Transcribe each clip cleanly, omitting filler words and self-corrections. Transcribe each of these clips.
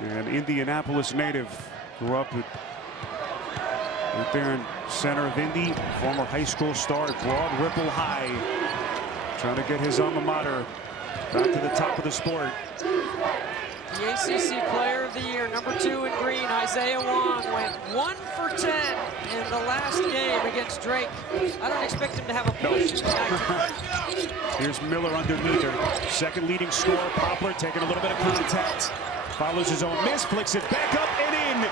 An Indianapolis native, grew up right there in center of Indy, former high school star at Broad Ripple High, trying to get his alma mater back to the top of the sport. The ACC Player of the Year, #2 in green, Isaiah Wong, went 1 for 10 in the last game against Drake. I don't expect him to have a push. Here's Miller underneath her. Second leading scorer, Poplar taking a little bit of contact. Follows his own miss, flicks it back up and in.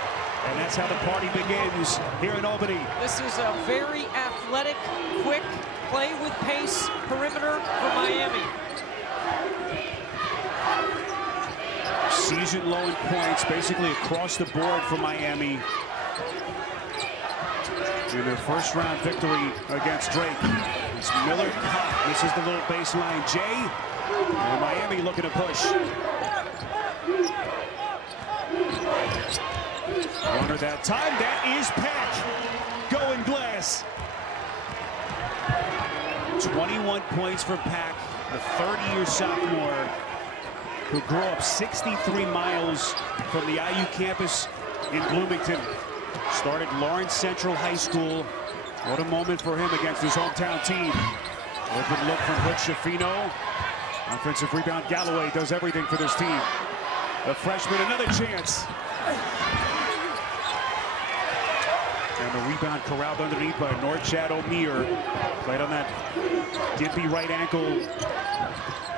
And that's how the party begins here in Albany. This is a very athletic, quick, play with pace perimeter for Miami. Season low in points, basically across the board for Miami in their first round victory against Drake. It's Miller cut. This is the little baseline J. And Miami looking to push. Runner that time. That is Pack going glass. 21 points for Pack, the 30-year sophomore who grew up 63 miles from the IU campus in Bloomington. Started Lawrence Central High School. What a moment for him against his hometown team. Open look from Hood Schifino. Offensive rebound. Galloway does everything for this team. The freshman, another chance. And the rebound corralled underneath by Norchad O'Meara. Played on that gimpy right ankle.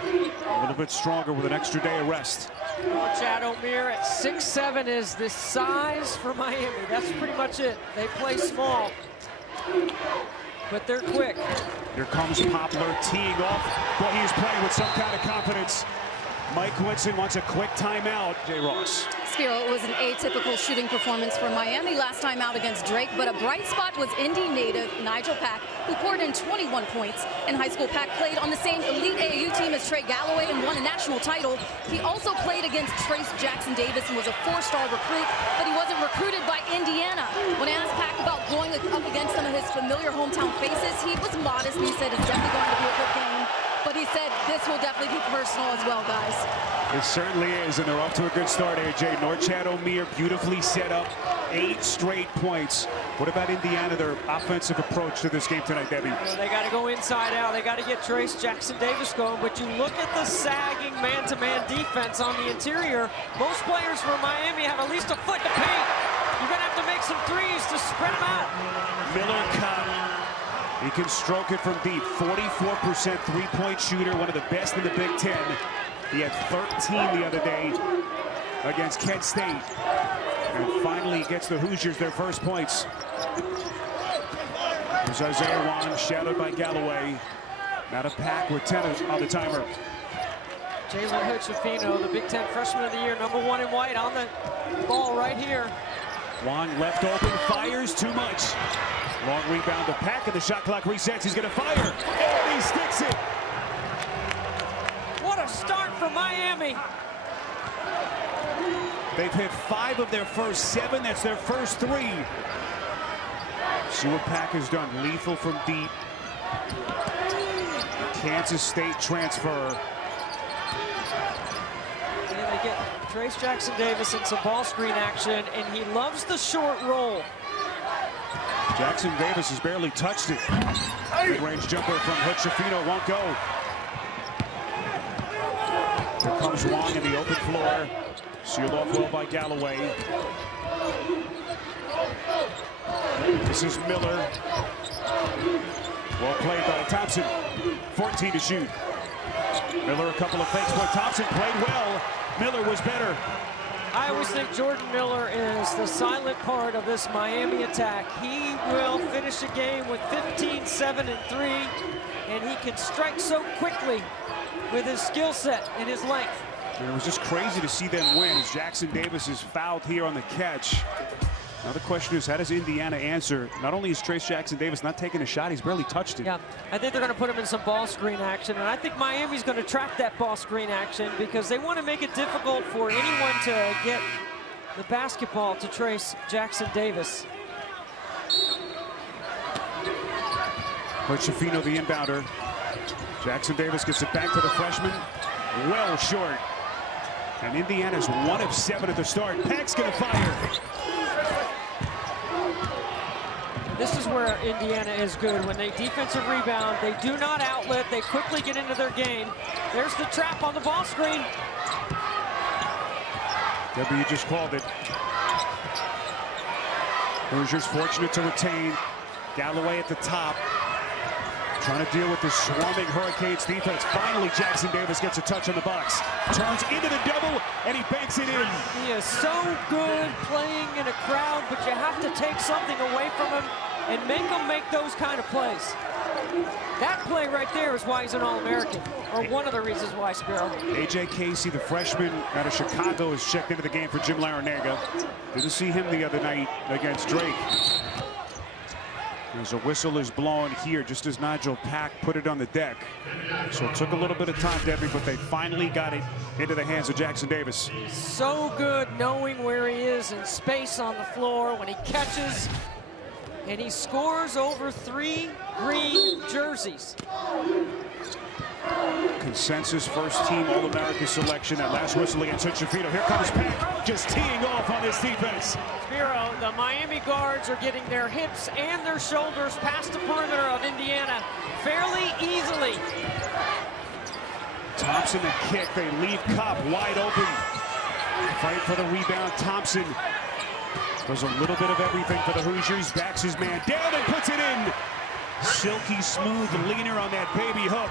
A little bit stronger with an extra day of rest. Norchad O'Meara at 6'7" is the size for Miami. That's pretty much it. They play small, but they're quick. Here comes Poplar teeing off. Well, he is playing with some kind of confidence. Mike Winston wants a quick timeout. Jay Ross. Spiro, it was an atypical shooting performance for Miami last time out against Drake, but a bright spot was Indy native Nigel Pack, who poured in 21 points. In high school, Pack played on the same elite AAU team as Trey Galloway and won a national title. He also played against Trace Jackson Davis and was a 4-star recruit, but he wasn't recruited by Indiana. When asked Pack about going up against some of his familiar hometown faces, he was modest and he said it's definitely going to be a good game. But he said this will definitely be personal as well, guys. It certainly is, and they're off to a good start, AJ. Norchad O'Meara beautifully set up 8 straight points. What about Indiana, their offensive approach to this game tonight, Debbie? Well, they got to go inside out. They got to get Trace Jackson Davis going. But you look at the sagging man-to-man defense on the interior. Most players for Miami have at least a foot to paint. You're going to have to make some threes to spread them out. Miller cut. He can stroke it from deep. 44% three-point shooter, one of the best in the Big Ten. He had 13 the other day against Kent State. And finally gets the Hoosiers their first points. There's Isaiah Wong, shadowed by Galloway. Now to Pack with 10 on the timer. Jalen Hood Schifino, the Big Ten Freshman of the Year, #1 in white, on the ball right here. Wong left open, fires too much. Long rebound to Pack, and the shot clock resets. He's going to fire, and he sticks it. What a start for Miami. They've hit 5 of their first 7. That's their first 3. See what Pack has done. Lethal from deep. Kansas State transfer. And they get Trace Jackson Davis in some ball screen action, and he loves the short roll. Jackson Davis has barely touched it. Mid-range jumper from Hood Schifino won't go. Here comes Wong in the open floor. Sealed off well by Galloway. This is Miller. Well played by Thompson. 14 to shoot. Miller a couple of fakes, but Thompson played well. Miller was better. I always think Jordan Miller is the silent part of this Miami attack. He will finish a game with 15, 7, and 3, and he can strike so quickly with his skill set and his length. And it was just crazy to see them win as Jackson Davis is fouled here on the catch. Now the question is, how does Indiana answer? Not only is Trace Jackson Davis not taking a shot, he's barely touched it. Yeah, I think they're going to put him in some ball screen action, and I think Miami's going to track that ball screen action because they want to make it difficult for anyone to get the basketball to Trace Jackson Davis. But Schifino, the inbounder. Jackson Davis gets it back to the freshman. Well short. And Indiana's 1 of 7 at the start. Pack's going to fire. This is where Indiana is good. When they defensive rebound, they do not outlet. They quickly get into their game. There's the trap on the ball screen. W just called it. Hoosiers fortunate to retain. Galloway at the top. Trying to deal with the swarming Hurricanes defense. Finally, Jackson Davis gets a touch on the box. Turns into the double, and he banks it in. He is so good playing in a crowd, but you have to take something away from him and make him make those kind of plays. That play right there is why he's an All-American, or one of the reasons why, Spiro. A.J. Casey, the freshman out of Chicago, has checked into the game for Jim Larinaga. Didn't see him the other night against Drake. As a whistle is blown here, just as Nigel Pack put it on the deck. So it took a little bit of time, Debbie, but they finally got it into the hands of Jackson Davis. So good knowing where he is in space on the floor when he catches, and he scores over 3 green jerseys. Consensus first team All-American selection. That last whistle against Shafino. Here comes Pack, just teeing off on this defense. Spiro, the Miami guards are getting their hips and their shoulders past the perimeter of Indiana fairly easily. Thompson the kick. They leave Kopp wide open. Fight for the rebound. Thompson does a little bit of everything for the Hoosiers. Backs his man down and puts it in. Silky smooth leaner on that baby hook.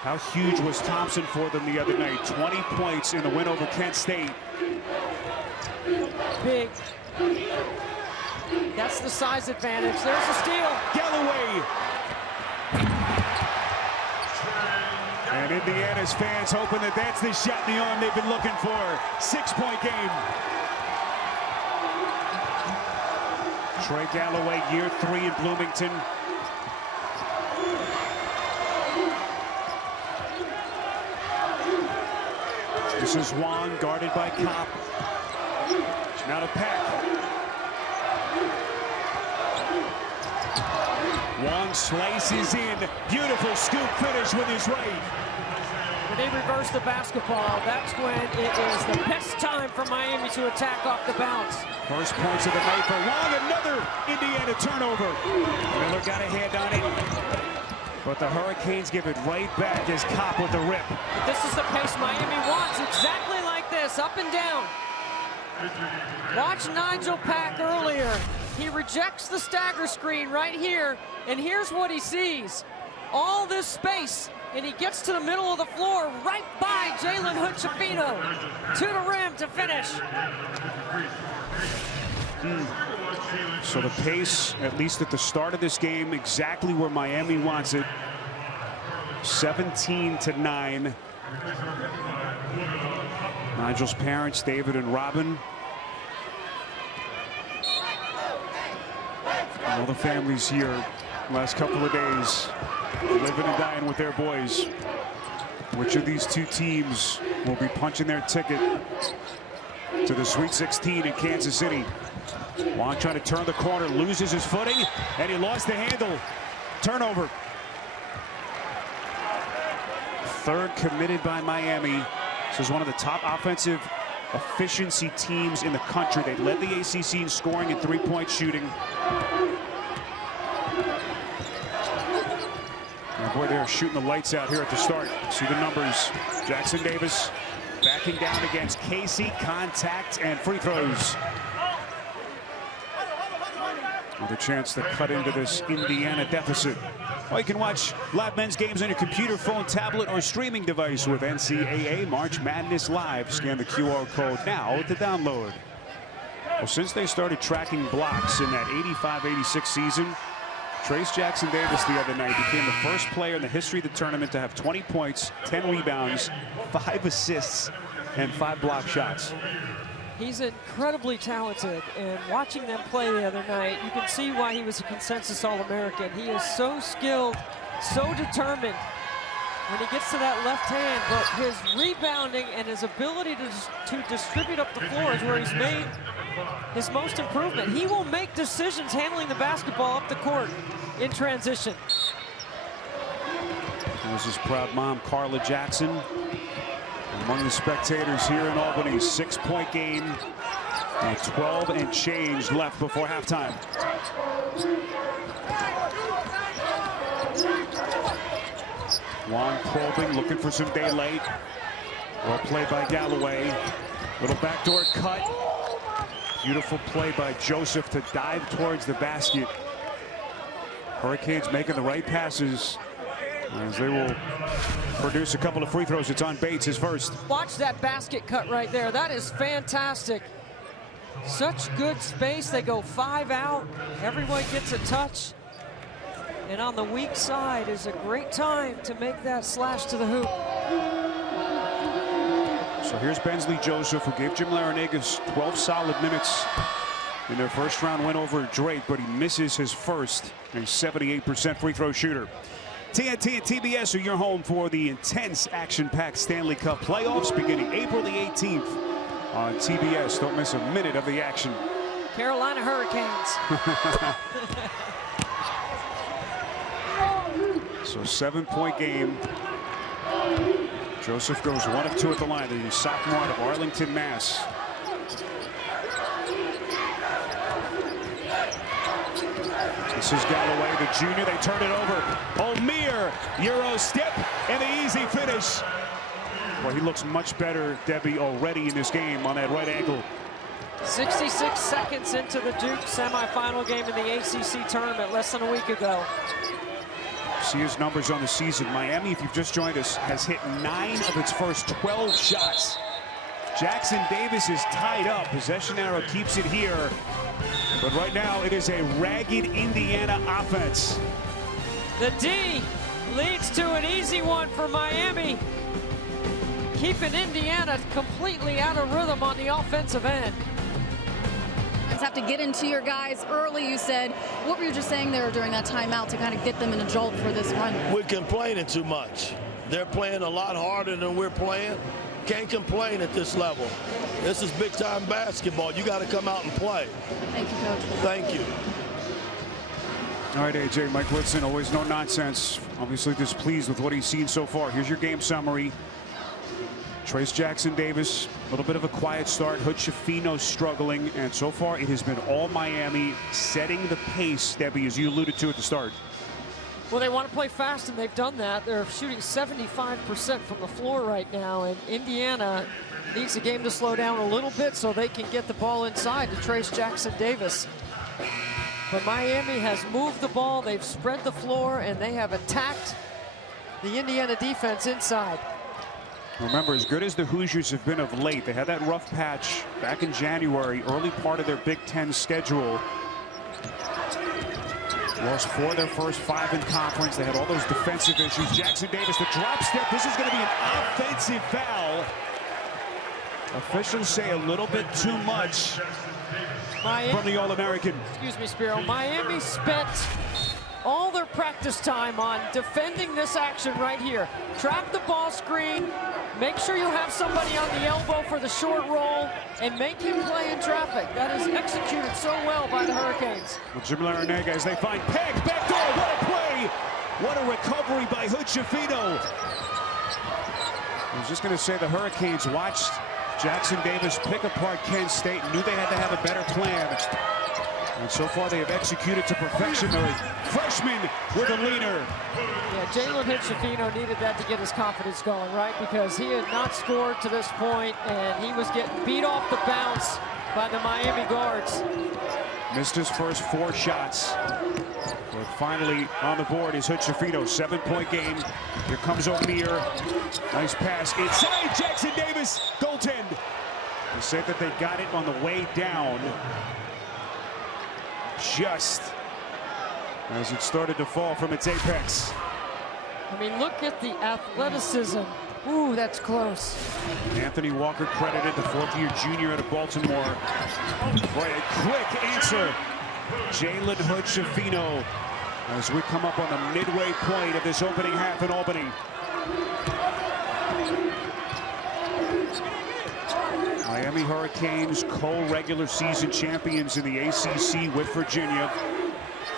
How huge was Thompson for them the other night? 20 points in the win over Kent State. Big. That's the size advantage. There's a steal. Galloway. And Indiana's fans hoping that that's the shot in the arm they've been looking for. 6-point game. Trey Galloway, year 3 in Bloomington. This is Wong, guarded by Kopp. Now to Pack. Wong slices in. Beautiful scoop finish with his right. When they reverse the basketball, that's when it is the best time for Miami to attack off the bounce. First points of the night for Wong. Another Indiana turnover. Miller got a hand on it. But the Hurricanes give it right back as Kopp with the rip. But this is the pace Miami wants, exactly like this, up and down. Watch Nigel Pack earlier. He rejects the stagger screen right here, and here's what he sees. All this space, and he gets to the middle of the floor right by Jalen Hood-Schifino to the rim to finish. So the pace, at least at the start of this game, exactly where Miami wants it. 17-9. Nigel's parents, David and Robin. All the families here last couple of days, living and dying with their boys. Which of these two teams will be punching their ticket to the Sweet 16 in Kansas City? Wong trying to turn the corner, loses his footing, and he lost the handle. Turnover. Third committed by Miami. This is one of the top offensive efficiency teams in the country. They led the ACC in scoring and 3-point shooting. And boy, they're shooting the lights out here at the start. See the numbers. Jackson Davis backing down against Casey. Contact and free throws. With a chance to cut into this Indiana deficit. Well, you can watch live men's games on your computer, phone, tablet, or streaming device with NCAA March Madness Live. Scan the QR code now to download. Well, since they started tracking blocks in that 85-86 season, Trace Jackson Davis the other night became the first player in the history of the tournament to have 20 points, 10 rebounds, 5 assists, and 5 block shots. He's incredibly talented, and watching them play the other night, you can see why he was a consensus All-American. He is so skilled, so determined when he gets to that left hand, but his rebounding and his ability to distribute up the floor is where he's made his most improvement. He will make decisions handling the basketball up the court in transition. There's his proud mom, Carla Jackson. among the spectators here in Albany. 6-point game. 12 and change left before halftime. Wong probing, looking for some daylight. Well played by Galloway. Little backdoor cut. Beautiful play by Joseph to dive towards the basket. Hurricanes making the right passes as they will produce a couple of free throws. It's on Bates, his first. Watch that basket cut right there. That is fantastic. Such good space. They go 5 out. Everyone gets a touch. And on the weak side is a great time to make that slash to the hoop. So here's Bensley Joseph, who gave Jim Larinagas 12 solid minutes in their first round win over Drake, but he misses his first, a 78% free throw shooter. TNT and TBS are your home for the intense action-packed Stanley Cup playoffs beginning April the 18th on TBS. Don't miss a minute of the action. Carolina Hurricanes. So 7-point game. Joseph goes 1 of 2 at the line. The sophomore out of Arlington, Mass. This is Galloway, the junior. They turn it over. O'Meara, Euro step, and the easy finish. Well, he looks much better, Debbie, already in this game on that right ankle. 66 seconds into the Duke semifinal game in the ACC tournament less than a week ago. See his numbers on the season. Miami, if you've just joined us, has hit 9 of its first 12 shots. Jackson Davis is tied up. Possession arrow keeps it here. But right now, it is a ragged Indiana offense. The D leads to an easy one for Miami, keeping Indiana completely out of rhythm on the offensive end. Have to get into your guys early, you said. What were you just saying there during that timeout to kind of get them in a jolt for this run? We're complaining too much. They're playing a lot harder than we're playing. Can't complain at this level. This is big-time basketball. You got to come out and play. Thank you, Coach. Thank you. All right, AJ, Mike Woodson, always no nonsense. Obviously displeased with what he's seen so far. Here's your game summary. Trace Jackson Davis, a little bit of a quiet start. Hood Schifino struggling, and so far it has been all Miami setting the pace, Debbie, as you alluded to at the start. Well, they want to play fast, and they've done that. They're shooting 75% from the floor right now, and Indiana needs the game to slow down a little bit so they can get the ball inside to Trace Jackson Davis. But Miami has moved the ball, they've spread the floor, and they have attacked the Indiana defense inside. Remember, as good as the Hoosiers have been of late, they had that rough patch back in January, early part of their Big Ten schedule. Lost 4 of their first 5 in conference. They had all those defensive issues. Jackson Davis, the drop step. This is going to be an offensive foul. Officials say a little bit too much from the All-American. Excuse me, Spiro. Miami spent all their practice time on defending this action right here. Trap the ball screen, make sure you have somebody on the elbow for the short roll, and make him play in traffic. That is executed so well by the Hurricanes. Well, Jim Larinaga, they find Peck, backdoor, what a play! What a recovery by Hood Schifino. I was just going to say the Hurricanes watched Jackson Davis pick apart Kent State, knew they had to have a better plan. And so far they have executed to perfection. The freshman with a leaner. Yeah, Jalen Hood-Schifino needed that to get his confidence going, right? Because he had not scored to this point, and he was getting beat off the bounce by the Miami guards. Missed his first 4 shots. But finally on the board is Hood Schifino. 7-point game. Here comes O'Meara. Nice pass inside. Jackson Davis, goaltend. They said that they got it on the way down, just as it started to fall from its apex. I mean, look at the athleticism. Ooh, that's close. Anthony Walker credited, the 4th-year junior out of Baltimore. Boy, a quick answer. Jalen Hood Schifino as we come up on the midway point of this opening half in Albany. Miami Hurricanes, co-regular season champions in the ACC with Virginia.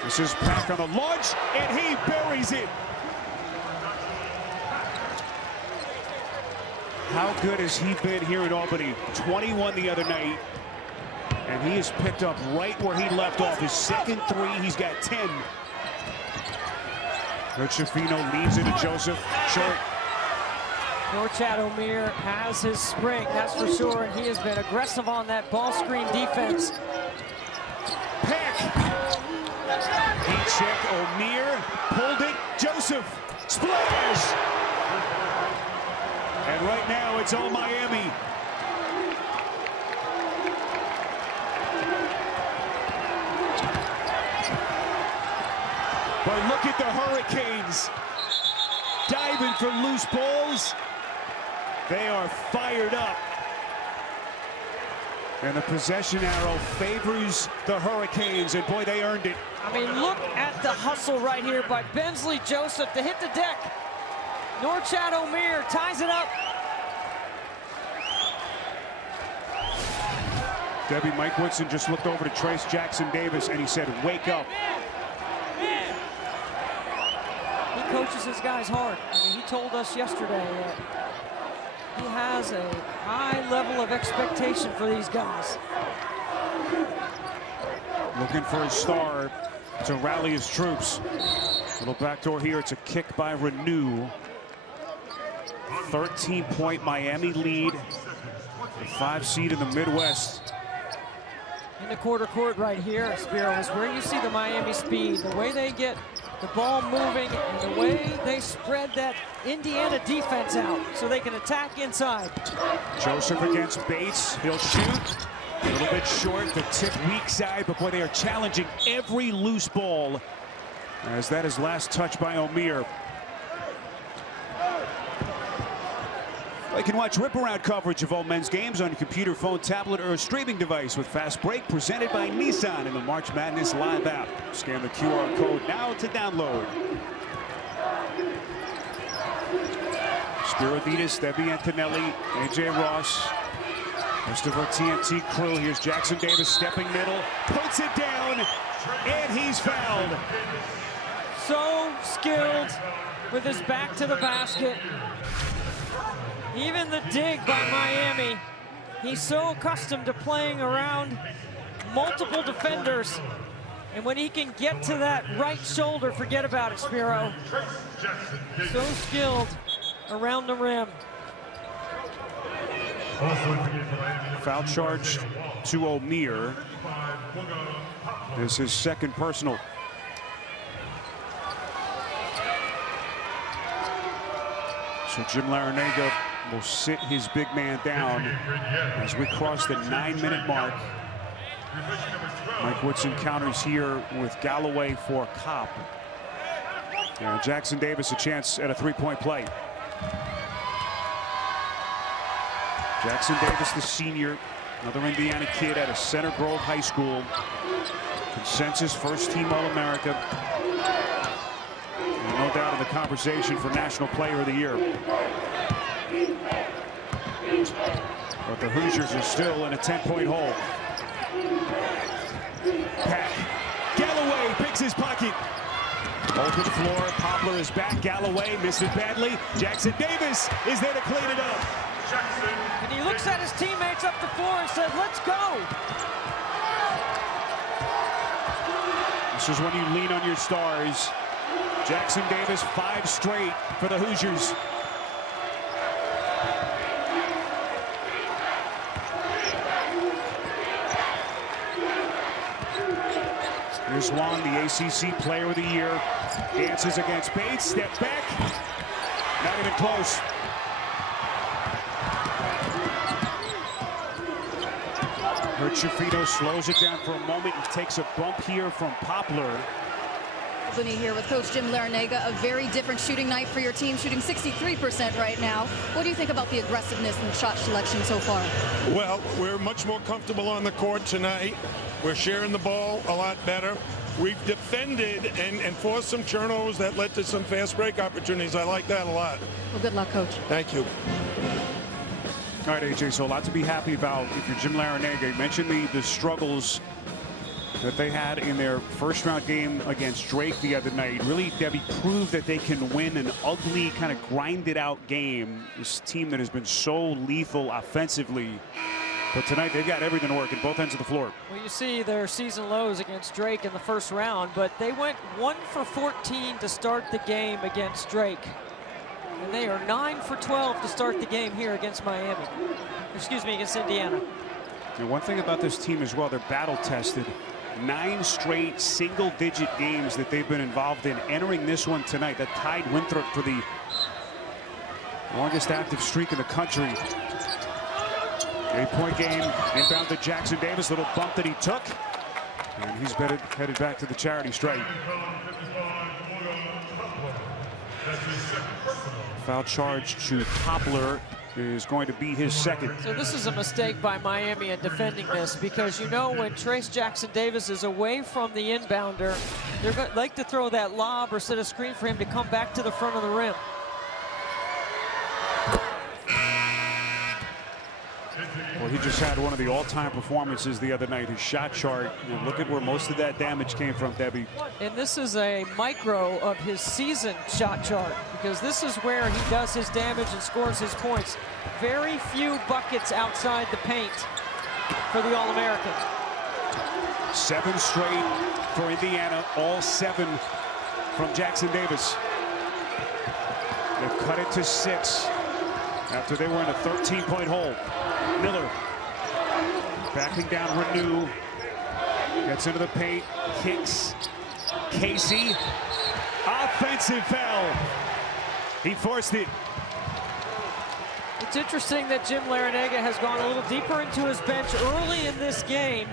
This is Pack on the launch, and he buries it. How good has he been here in Albany? 21 the other night. And he has picked up right where he left off. His second three, he's got 10. Chifino leaves it to Joseph. Short. Norchad Omier has his spring, that's for sure, and he has been aggressive on that ball screen defense. Peck. Heat check. Omier pulled it. Joseph. Splash. And right now it's all Miami. But look at the Hurricanes diving for loose balls. They are fired up. And the possession arrow favors the Hurricanes, and boy, they earned it. I mean, look at the hustle right here by Bensley Joseph to hit the deck. Norchad Omier ties it up. Debbie, Mike Woodson just looked over to Trace Jackson Davis, and he said, wake up. He coaches his guys hard. I mean, he told us yesterday that he has a high level of expectation for these guys. Looking for a star to rally his troops. Little backdoor here. It's a kick by Renew. 13-point Miami lead. The 5 seed in the Midwest. In the quarter court right here, Spiro, is where you see the Miami speed, the way they get the ball moving, and the way they spread that Indiana defense out so they can attack inside. Joseph against Bates. He'll shoot. A little bit short, the tip weak side, but boy, they are challenging every loose ball, as that is last touch by Omier. You can watch rip-around coverage of all men's games on your computer, phone, tablet, or a streaming device with Fast Break, presented by Nissan in the March Madness Live app. Scan the QR code now to download. Spiriditas, Debbie Antonelli, AJ Ross, rest of our TNT crew. Here's Jackson Davis stepping middle, puts it down, and he's fouled. So skilled with his back to the basket. Even the dig by Miami. He's so accustomed to playing around multiple defenders. And when he can get to that right shoulder, forget about it, Spiro. So skilled around the rim. Foul charge to Omier. This is his second personal. So Jim Larinaga will sit his big man down as we cross the 9-minute mark. Mike Woodson counters here with Galloway for Kopp. And Jackson Davis a chance at a three-point play. Jackson Davis, the senior, another Indiana kid out of Center Grove High School. Consensus first-team All-America. No doubt in the conversation for National Player of the Year. But the Hoosiers are still in a 10-point hole. Pack. Galloway picks his pocket. Open floor. Poplar is back. Galloway misses badly. Jackson Davis is there to clean it up. And he looks at his teammates up the floor and says, let's go. This is when you lean on your stars. Jackson Davis, 5 straight for the Hoosiers. Here's Wong, the ACC Player of the Year. Dances against Bates, step back. Not even close. Chifino slows it down for a moment and takes a bump here from Poplar. Albany here with Coach Jim Larinaga. A very different shooting night for your team, shooting 63% right now. What do you think about the aggressiveness and shot selection so far? Well, we're much more comfortable on the court tonight. We're sharing the ball a lot better. We've defended and forced some turnovers that led to some fast break opportunities. I like that a lot. Well, good luck, Coach. Thank you. All right, AJ, so a lot to be happy about if you're Jim Larinaga. You mentioned the struggles that they had in their first-round game against Drake the other night really, Debbie, proved that they can win an ugly, kind of grinded-out game. This team that has been so lethal offensively. But tonight they've got everything working, both ends of the floor. Well, you see their season lows against Drake in the first round, but they went 1 for 14 to start the game against Drake. And they are 9 for 12 to start the game here against Miami. Excuse me, against Indiana. And one thing about this team as well, they're battle tested. 9 straight single-digit games that they've been involved in. Entering this one tonight, that tied Winthrop for the longest active streak in the country. 8-point game, inbound to Jackson Davis, little bump that he took. And he's headed back to the charity stripe. Foul charge to Poplar is going to be his second. So this is a mistake by Miami in defending this, because you know when Trace Jackson Davis is away from the inbounder, they're going to like to throw that lob or set a screen for him to come back to the front of the rim. Well, he just had one of the all-time performances the other night. His shot chart, look at where most of that damage came from, Debbie. And this is a micro of his season shot chart, because this is where he does his damage and scores his points. Very few buckets outside the paint for the All-American. 7 straight for Indiana, all 7 from Jackson Davis. They've cut it to 6 after they were in a 13-point hole. Miller backing down, Renew gets into the paint, kicks. Casey, offensive foul. He forced it. It's interesting that Jim Larrañaga has gone a little deeper into his bench early in this game.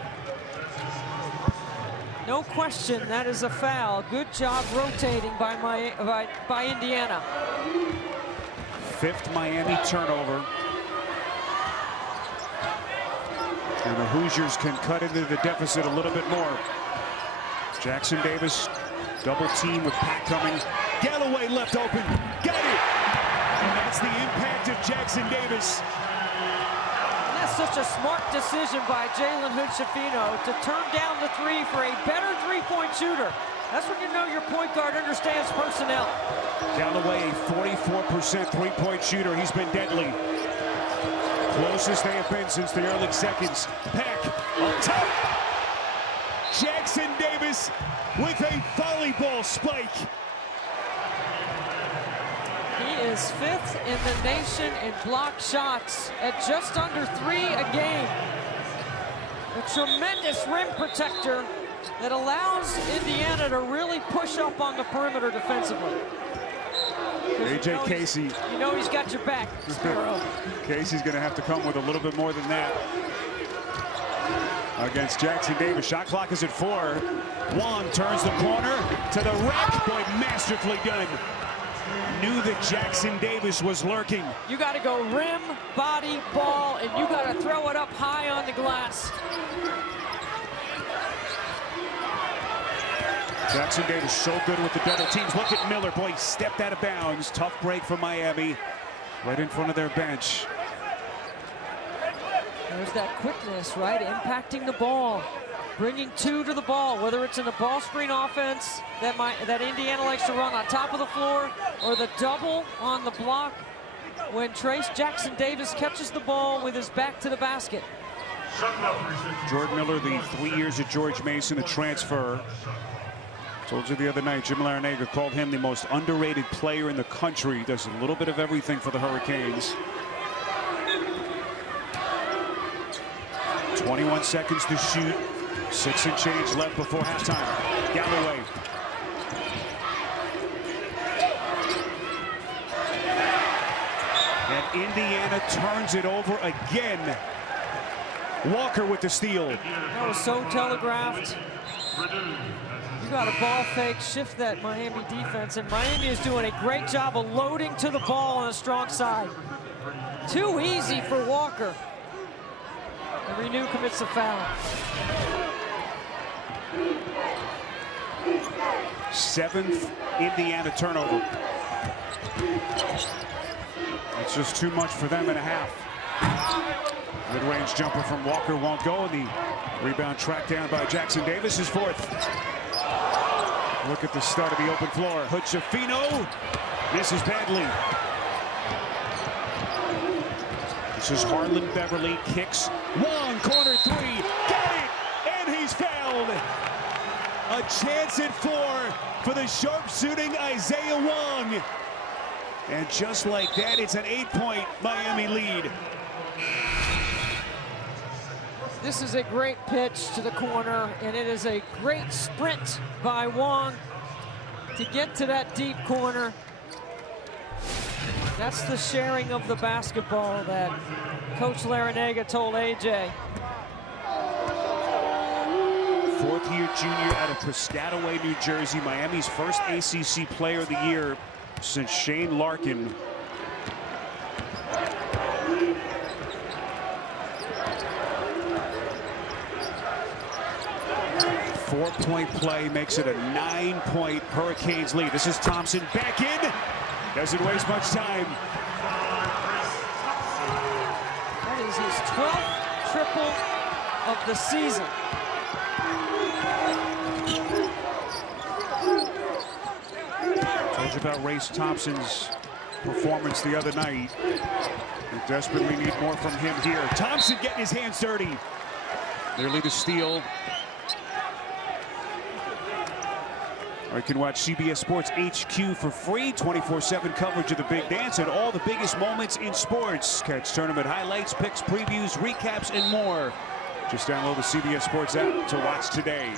No question, that is a foul. Good job rotating by Indiana. 5th Miami turnover. And the Hoosiers can cut into the deficit a little bit more. Jackson Davis, double team with Pat coming. Galloway left open, got it! And that's the impact of Jackson Davis. That's such a smart decision by Jalen Hood-Schifino to turn down the 3 for a better three-point shooter. That's when you know your point guard understands personnel. Galloway, a 44% three-point shooter. He's been deadly. Closest they have been since the early seconds. Peck on top. Jackson Davis with a volleyball spike. He is 5th in the nation in block shots at just under 3 a game. A tremendous rim protector that allows Indiana to really push up on the perimeter defensively. A.J. Casey. You know he's got your back, Sparrow. Casey's going to have to come with a little bit more than that against Jackson Davis. Shot clock is at 4. Wong turns the corner to the rack. Boy, masterfully done. Knew that Jackson Davis was lurking. You got to go rim, body, ball, and you got to throw it up high on the glass. Jackson Davis so good with the double teams. Look at Miller. Boy, he stepped out of bounds. Tough break for Miami. Right in front of their bench. There's that quickness, right? Impacting the ball. Bringing 2 to the ball, whether it's in the ball screen offense that Indiana likes to run on top of the floor, or the double on the block when Trace Jackson Davis catches the ball with his back to the basket. Jordan Miller, the 3 years at George Mason, a transfer. Told you the other night, Jim Larrañaga called him the most underrated player in the country. Does a little bit of everything for the Hurricanes. 21 seconds to shoot. 6 and change left before halftime. Galloway. And Indiana turns it over again. Walker with the steal. That was so telegraphed. You got a ball fake, shift that Miami defense, and Miami is doing a great job of loading to the ball on a strong side. Too easy for Walker. And Renew commits the foul. 7th Indiana turnover. It's just too much for them in a half. Mid-range jumper from Walker won't go, and the rebound tracked down by Jackson Davis is fourth. Look at the start of the open floor. Hood-Schifino misses badly. This is Harlan Beverly, kicks. Wong, corner three, got it, and he's fouled. A chance at four for the sharpshooting Isaiah Wong. And just like that, it's an 8-point Miami lead. This is a great pitch to the corner, and it is a great sprint by Wong to get to that deep corner. That's the sharing of the basketball that Coach Larinaga told AJ. Fourth-year junior out of Piscataway, New Jersey, Miami's first ACC Player of the Year since Shane Larkin. Four-point play makes it a 9-point Hurricanes lead. This is Thompson back in. Doesn't waste much time. That is his 12th triple of the season. Told you about Race Thompson's performance the other night. We desperately need more from him here. Thompson getting his hands dirty. Nearly the steal. You can watch CBS Sports HQ for free, 24/7 coverage of the big dance and all the biggest moments in sports. Catch tournament highlights, picks, previews, recaps, and more. Just download the CBS Sports app to watch today.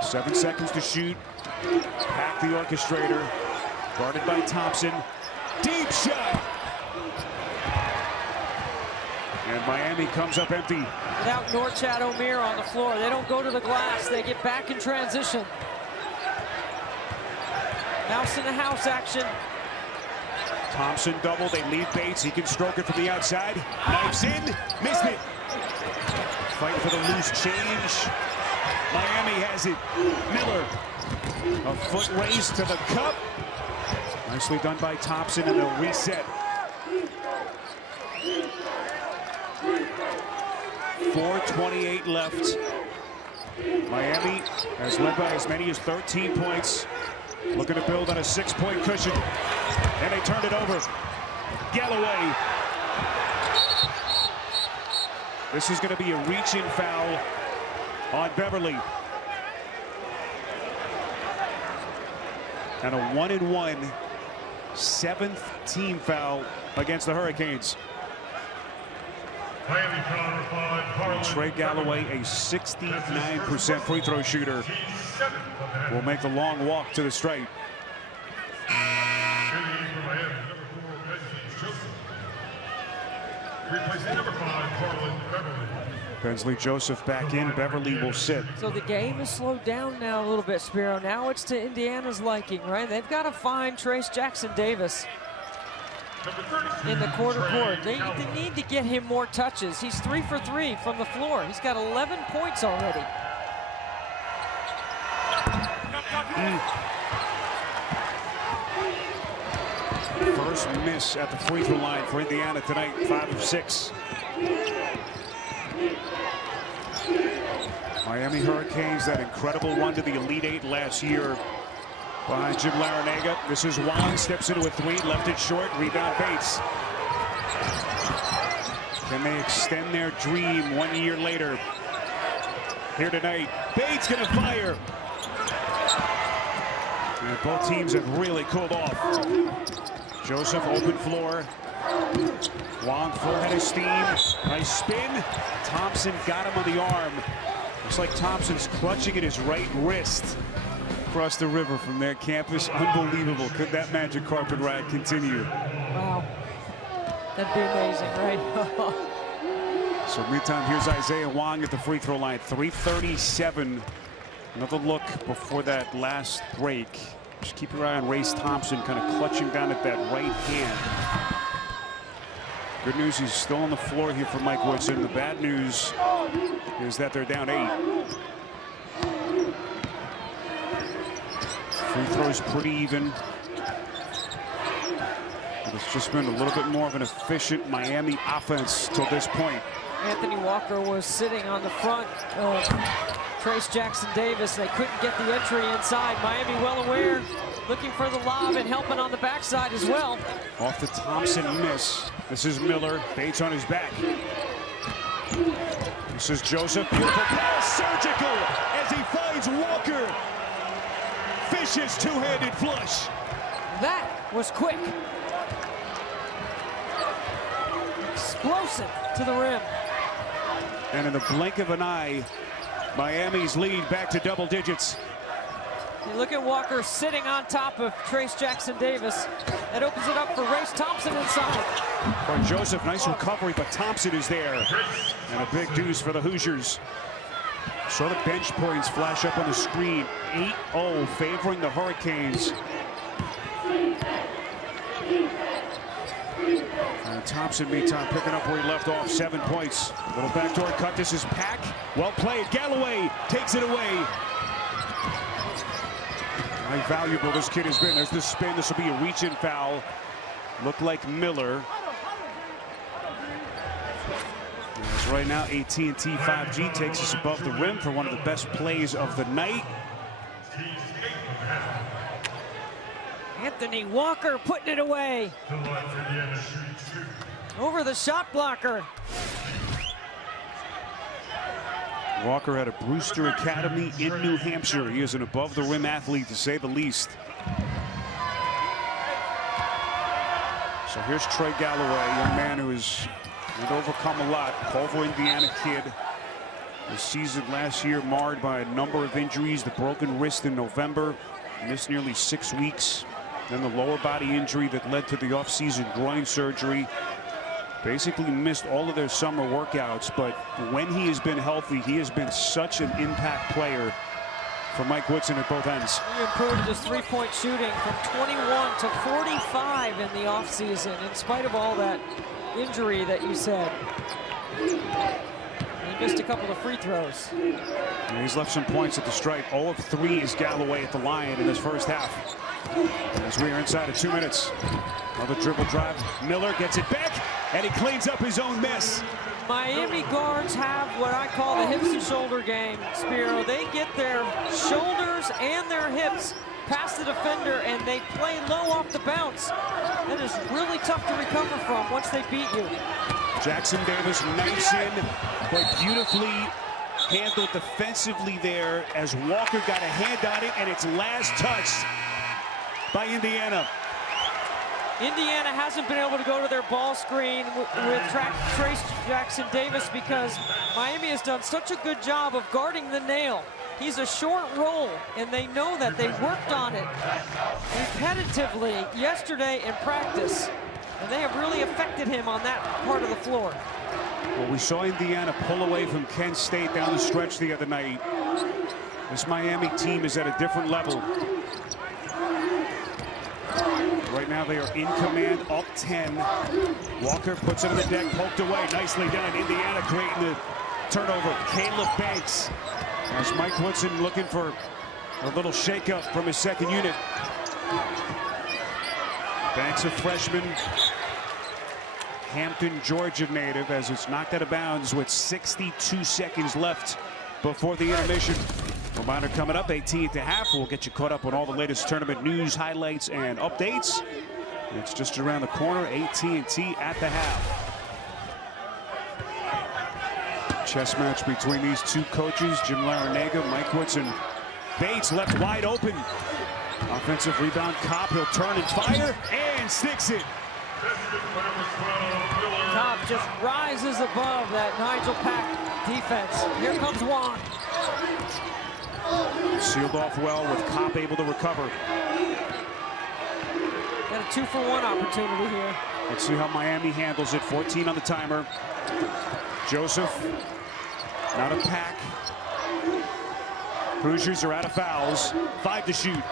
7 seconds to shoot. Pack the orchestrator. Guarded by Thompson. Deep shot. And Miami comes up empty. Without Norchad Omier on the floor, they don't go to the glass. They get back in transition. Mouse in the house action. Thompson double. They leave Bates. He can stroke it from the outside. Knives in. Missed it. Fight for the loose change. Miami has it. Miller. A foot race to the cup. Nicely done by Thompson, and they'll reset. 4:28 left. Miami has led by as many as 13 points. Looking to build on a 6-point cushion. And they turned it over. Galloway. This is going to be a reach-in foul on Beverly. And a 1-and-1 7th team foul against the Hurricanes. Trey Galloway, a 69% free throw shooter, will make the long walk to the stripe. Bensley Joseph back in. Beverly will sit. So the game is slowed down now a little bit, Spiro. Now it's to Indiana's liking, right? They've got to find Trace Jackson Davis in the quarter court. They need to get him more touches. He's 3 for 3 from the floor. He's got 11 points already. First miss at the free throw line for Indiana tonight, 5 of 6. Miami Hurricanes, that incredible run to the Elite Eight last year behind Jim Larinaga. This is Wong, steps into a three, left it short, rebound Bates. Can they extend their dream 1 year later? Here tonight, Bates gonna fire. And both teams have really cooled off. Joseph, open floor. Wong, full head of steam. Nice spin. Thompson got him on the arm. Looks like Thompson's clutching at his right wrist. Across the river from their campus. Unbelievable. Could that magic carpet ride continue? Wow. That'd be amazing, right? So meantime, here's Isaiah Wong at the free throw line. 3:37. Another look before that last break. Just keep your eye on Race Thompson kind of clutching down at that right hand. Good news, he's still on the floor here for Mike Woodson. The bad news is that they're down 8. Free throws pretty even. It's just been a little bit more of an efficient Miami offense till this point. Anthony Walker was sitting on the front of Trace Jackson Davis. They couldn't get the entry inside. Miami well aware, looking for the lob and helping on the backside as well. Off the Thompson miss. This is Miller. Bates on his back. This is Joseph. Beautiful pass, surgical, as he finds Walker. Vicious two-handed flush. That was quick. Explosive to the rim. And in the blink of an eye, Miami's lead back to double digits. You look at Walker sitting on top of Trace Jackson Davis. That opens it up for Race Thompson inside. For Joseph, nice recovery, but Thompson is there. And a big deuce for the Hoosiers. Saw the bench points flash up on the screen. 8-0 favoring the Hurricanes. And Thompson, meantime, picking up where he left off, 7 points. Little backdoor cut. This is Pack. Well played. Galloway takes it away. How valuable this kid has been. There's the spin. This will be a reach-in foul. Looked like Miller. As right now, AT&T 5G takes us above the rim for one of the best plays of the night. Anthony Walker putting it away. Over the shot blocker. Walker at a Brewster Academy in New Hampshire. He is an above-the-rim athlete, to say the least. So here's Trey Galloway, a young man who has overcome a lot. Culver, Indiana kid. The season last year marred by a number of injuries. The broken wrist in November. Missed nearly 6 weeks. Then the lower body injury that led to the offseason groin surgery. Basically missed all of their summer workouts, but when he has been healthy, he has been such an impact player for Mike Woodson at both ends. He improved his three-point shooting from 21 to 45 in the offseason, in spite of all that injury that you said. He missed a couple of free throws. And he's left some points at the stripe. 0 of 3 is Galloway at the line in this first half. As we are inside of 2 minutes. Another dribble drive. Miller gets it back, and he cleans up his own mess. Miami guards have what I call the hips and shoulder game, Spiro. They get their shoulders and their hips past the defender, and they play low off the bounce. That is really tough to recover from once they beat you. Jackson Davis knifes in, but beautifully handled defensively there as Walker got a hand on it, and it's last touched by Indiana. Indiana hasn't been able to go to their ball screen with Trace Jackson Davis because Miami has done such a good job of guarding the nail. He's a short roll, and they know that. They worked on it repetitively yesterday in practice, and they have really affected him on that part of the floor. Well, we saw Indiana pull away from Kent State down the stretch the other night. This Miami team is at a different level. Right now they are in command, up 10. Walker puts it on the deck, poked away. Nicely done. Indiana creating the turnover. Caleb Banks. As Mike Woodson looking for a little shakeup from his second unit. Banks, a freshman. Hampton, Georgia native, as it's knocked out of bounds with 62 seconds left before the intermission. Reminder coming up, 18 at the half. We'll get you caught up on all the latest tournament news, highlights, and updates. It's just around the corner, AT&T at the half. Chess match between these two coaches, Jim Larinaga, Mike Woodson. Bates left wide open. Offensive rebound, Kopp, he'll turn and fire, and sticks it. Kopp just rises above that Nigel Pack defense. Here comes Wong. Sealed off well with Kopp able to recover. Got a 2-for-1 opportunity here. Let's see how Miami handles it. 14 on the timer. Joseph, not a Pack. Hoosiers are out of fouls. 5 to shoot.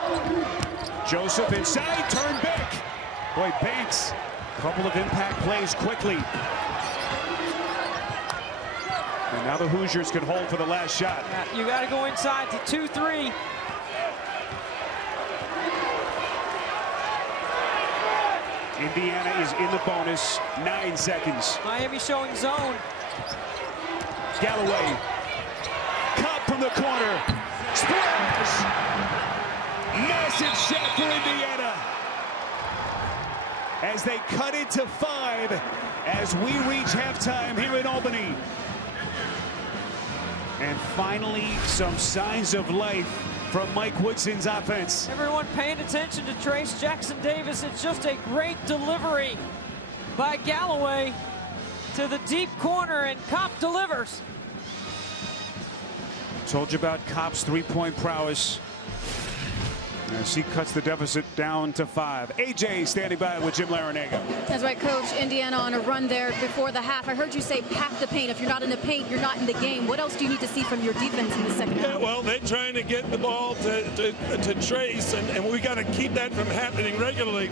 Joseph inside, turn back. Boy, Banks, a couple of impact plays quickly. And now the Hoosiers can hold for the last shot. You got to go inside to 2-3. Indiana is in the bonus. 9 seconds. Miami showing zone. Galloway. Cop from the corner. Splash! Massive shot for Indiana. As they cut it to 5 as we reach halftime here in Albany. And finally, some signs of life from Mike Woodson's offense. Everyone paying attention to Trace Jackson Davis. It's just a great delivery by Galloway to the deep corner, and Kopp delivers. Told you about Kopp's three-point prowess. As he cuts the deficit down to 5. AJ standing by with Jim Larinaga. That's right, Coach. Indiana on a run there before the half. I heard you say pack the paint. If you're not in the paint, you're not in the game. What else do you need to see from your defense in the second half? Yeah, well, they're trying to get the ball to Trace, and we got to keep that from happening regularly.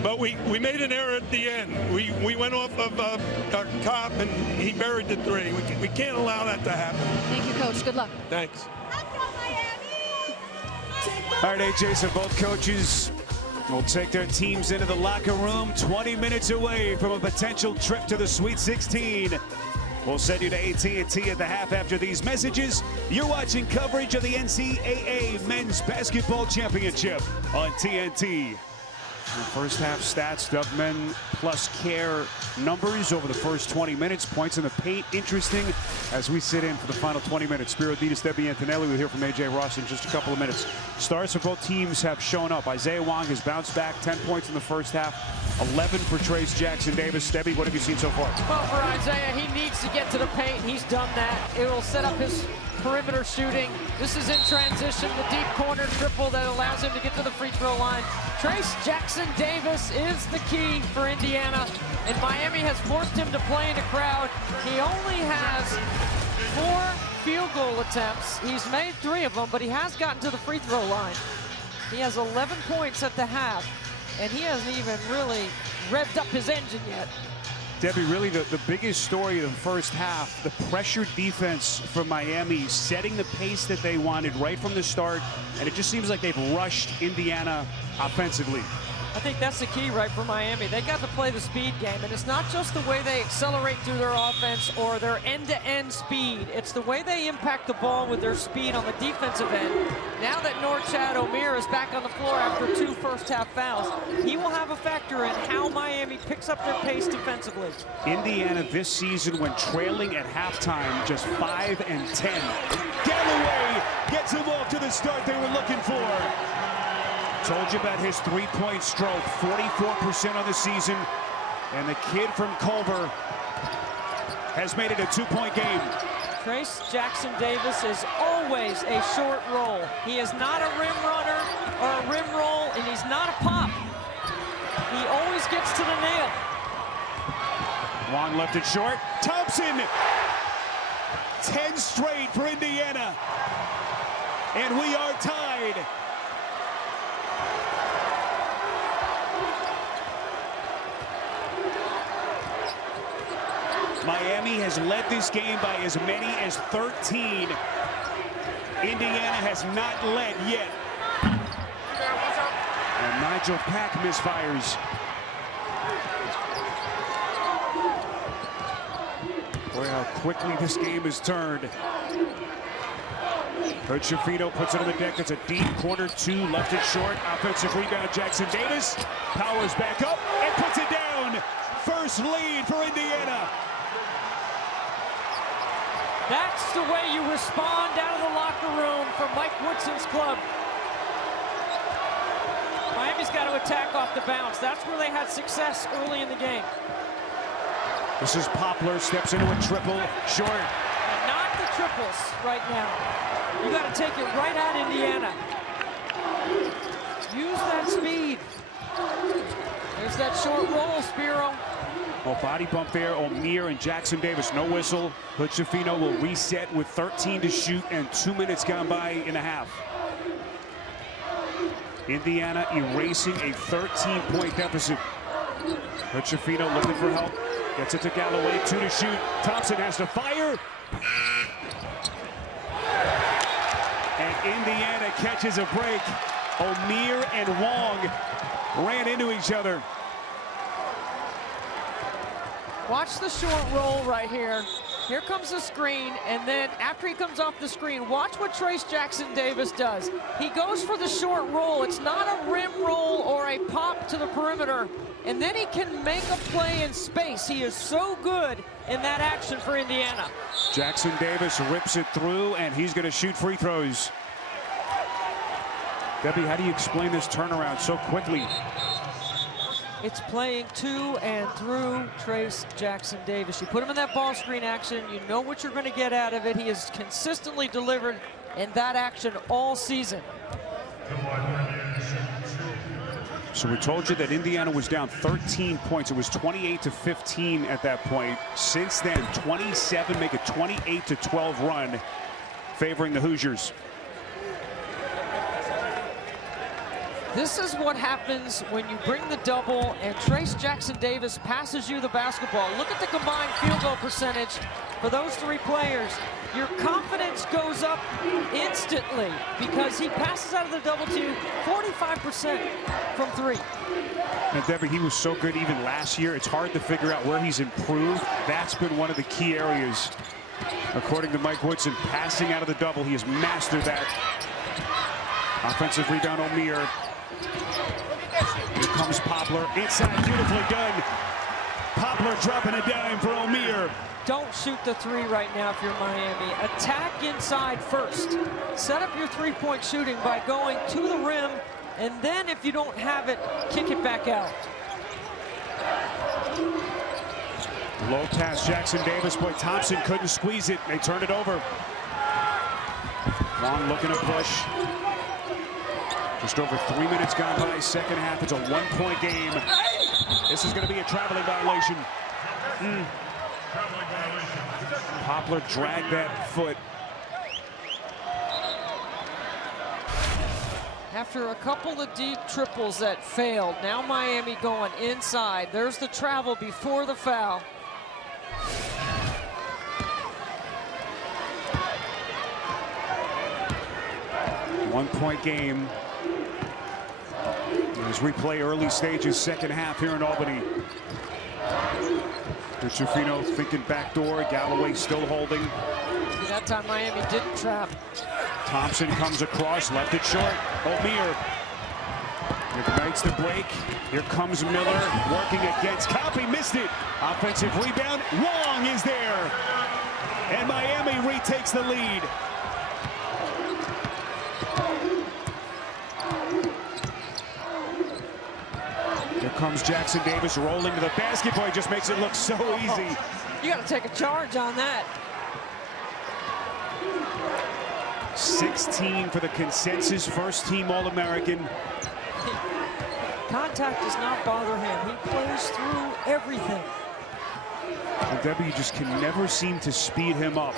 But we made an error at the end. We went off of Kopp, and he buried the 3. We can't allow that to happen. Thank you, Coach. Good luck. Thanks. All right, AJ, so both coaches will take their teams into the locker room 20 minutes away from a potential trip to the Sweet 16. We'll send you to AT&T at the half after these messages. You're watching coverage of the NCAA Men's Basketball Championship on TNT. The first half stats, Dove men plus care numbers over the first 20 minutes. Points in the paint, interesting as we sit in for the final 20 minutes. Spiro Ditas, Debbie Antonelli. We'll hear from AJ Ross in just a couple of minutes. Stars for both teams have shown up. Isaiah Wong has bounced back, 10 points in the first half, 11 for Trace Jackson Davis. Debbie, what have you seen so far? Well, for Isaiah, he needs to get to the paint. He's done that. It will set up his perimeter shooting. This is in transition, the deep corner triple that allows him to get to the free throw line. Trace Jackson Davis is the key for Indiana, and Miami has forced him to play in the crowd. He only has 4 field goal attempts. He's made 3 of them, but he has gotten to the free throw line. He has 11 points at the half, and he hasn't even really revved up his engine yet. Debbie, really the biggest story of the first half, the pressure defense from Miami, setting the pace that they wanted right from the start, and it just seems like they've rushed Indiana offensively. I think that's the key, right, for Miami. They got to play the speed game, and it's not just the way they accelerate through their offense or their end-to-end speed. It's the way they impact the ball with their speed on the defensive end. Now that Norchad Omier is back on the floor after 2 first-half fouls, he will have a factor in how Miami picks up their pace defensively. Indiana this season, when trailing at halftime, just 5 and 10. Galloway gets him off to the start they were looking for. Told you about his three-point stroke, 44% on the season. And the kid from Culver has made it a 2-point game. Trace Jackson Davis is always a short roll. He is not a rim runner or a rim roll, and he's not a pop. He always gets to the nail. Wong left it short. Thompson! 10 straight for Indiana. And we are tied. Miami has led this game by as many as 13. Indiana has not led yet. And Nigel Pack misfires. Boy, how quickly this game has turned. Coach Shafino puts it on the deck. It's a deep corner 2, left it short. Offensive rebound, Jackson Davis. Powers back up and puts it down. First lead for Indiana. That's the way you respond out of the locker room from Mike Woodson's club. Miami's got to attack off the bounce. That's where they had success early in the game. This is Poplar, steps into a triple, short. And not the triples right now. You got to take it right at Indiana. Use that speed. There's that short roll, Spiro. Well, body bump there. Omier and Jackson Davis, no whistle. But Shafino will reset with 13 to shoot and 2 minutes gone by in the half. Indiana erasing a 13-point deficit. But Shafino looking for help. Gets it to Galloway, 2 to shoot. Thompson has to fire. And Indiana catches a break. Omier and Wong ran into each other. Watch the short roll right here. Here comes the screen, and then after he comes off the screen, watch what Trace Jackson-Davis does. He goes for the short roll. It's not a rim roll or a pop to the perimeter, and then he can make a play in space. He is so good in that action for Indiana. Jackson-Davis rips it through, and he's going to shoot free throws. Debbie, how do you explain this turnaround so quickly? It's playing to and through Trace Jackson-Davis. You put him in that ball screen action, you know what you're going to get out of it. He has consistently delivered in that action all season. So we told you that Indiana was down 13 points. It was 28-15 at that point. Since then, 27, make a 28-12 run favoring the Hoosiers. This is what happens when you bring the double and Trace Jackson-Davis passes you the basketball. Look at the combined field goal percentage for those three players. Your confidence goes up instantly because he passes out of the double team 45% from three. And Debbie, he was so good even last year. It's hard to figure out where he's improved. That's been one of the key areas. According to Mike Woodson, passing out of the double, he has mastered that. Offensive rebound, O'Meara. Here comes Poplar. Inside, beautifully done. Poplar dropping a dime for O'Meara. Don't shoot the three right now if you're Miami. Attack inside first. Set up your three-point shooting by going to the rim, and then if you don't have it, kick it back out. Low pass, Jackson-Davis, but Thompson couldn't squeeze it. They turned it over. Wong looking to push. Just over 3 minutes gone by, second half. It's a one-point game. This is going to be a traveling violation. Poplar dragged that foot. After a couple of deep triples that failed, now Miami going inside. There's the travel before the foul. One-point game. As replay early stages, second half here in Albany. Richardino thinking backdoor. Galloway still holding. That time Miami didn't trap. Thompson comes across, left it short. O'Meara ignites the break. Here comes Miller working against Copy, missed it. Offensive rebound. Wong is there. And Miami retakes the lead. Here comes Jackson-Davis rolling to the basket. Boy, just makes it look so easy. You got to take a charge on that. 16 for the consensus first team All-American. Contact does not bother him. He plays through everything. And Debbie, you just can never seem to speed him up.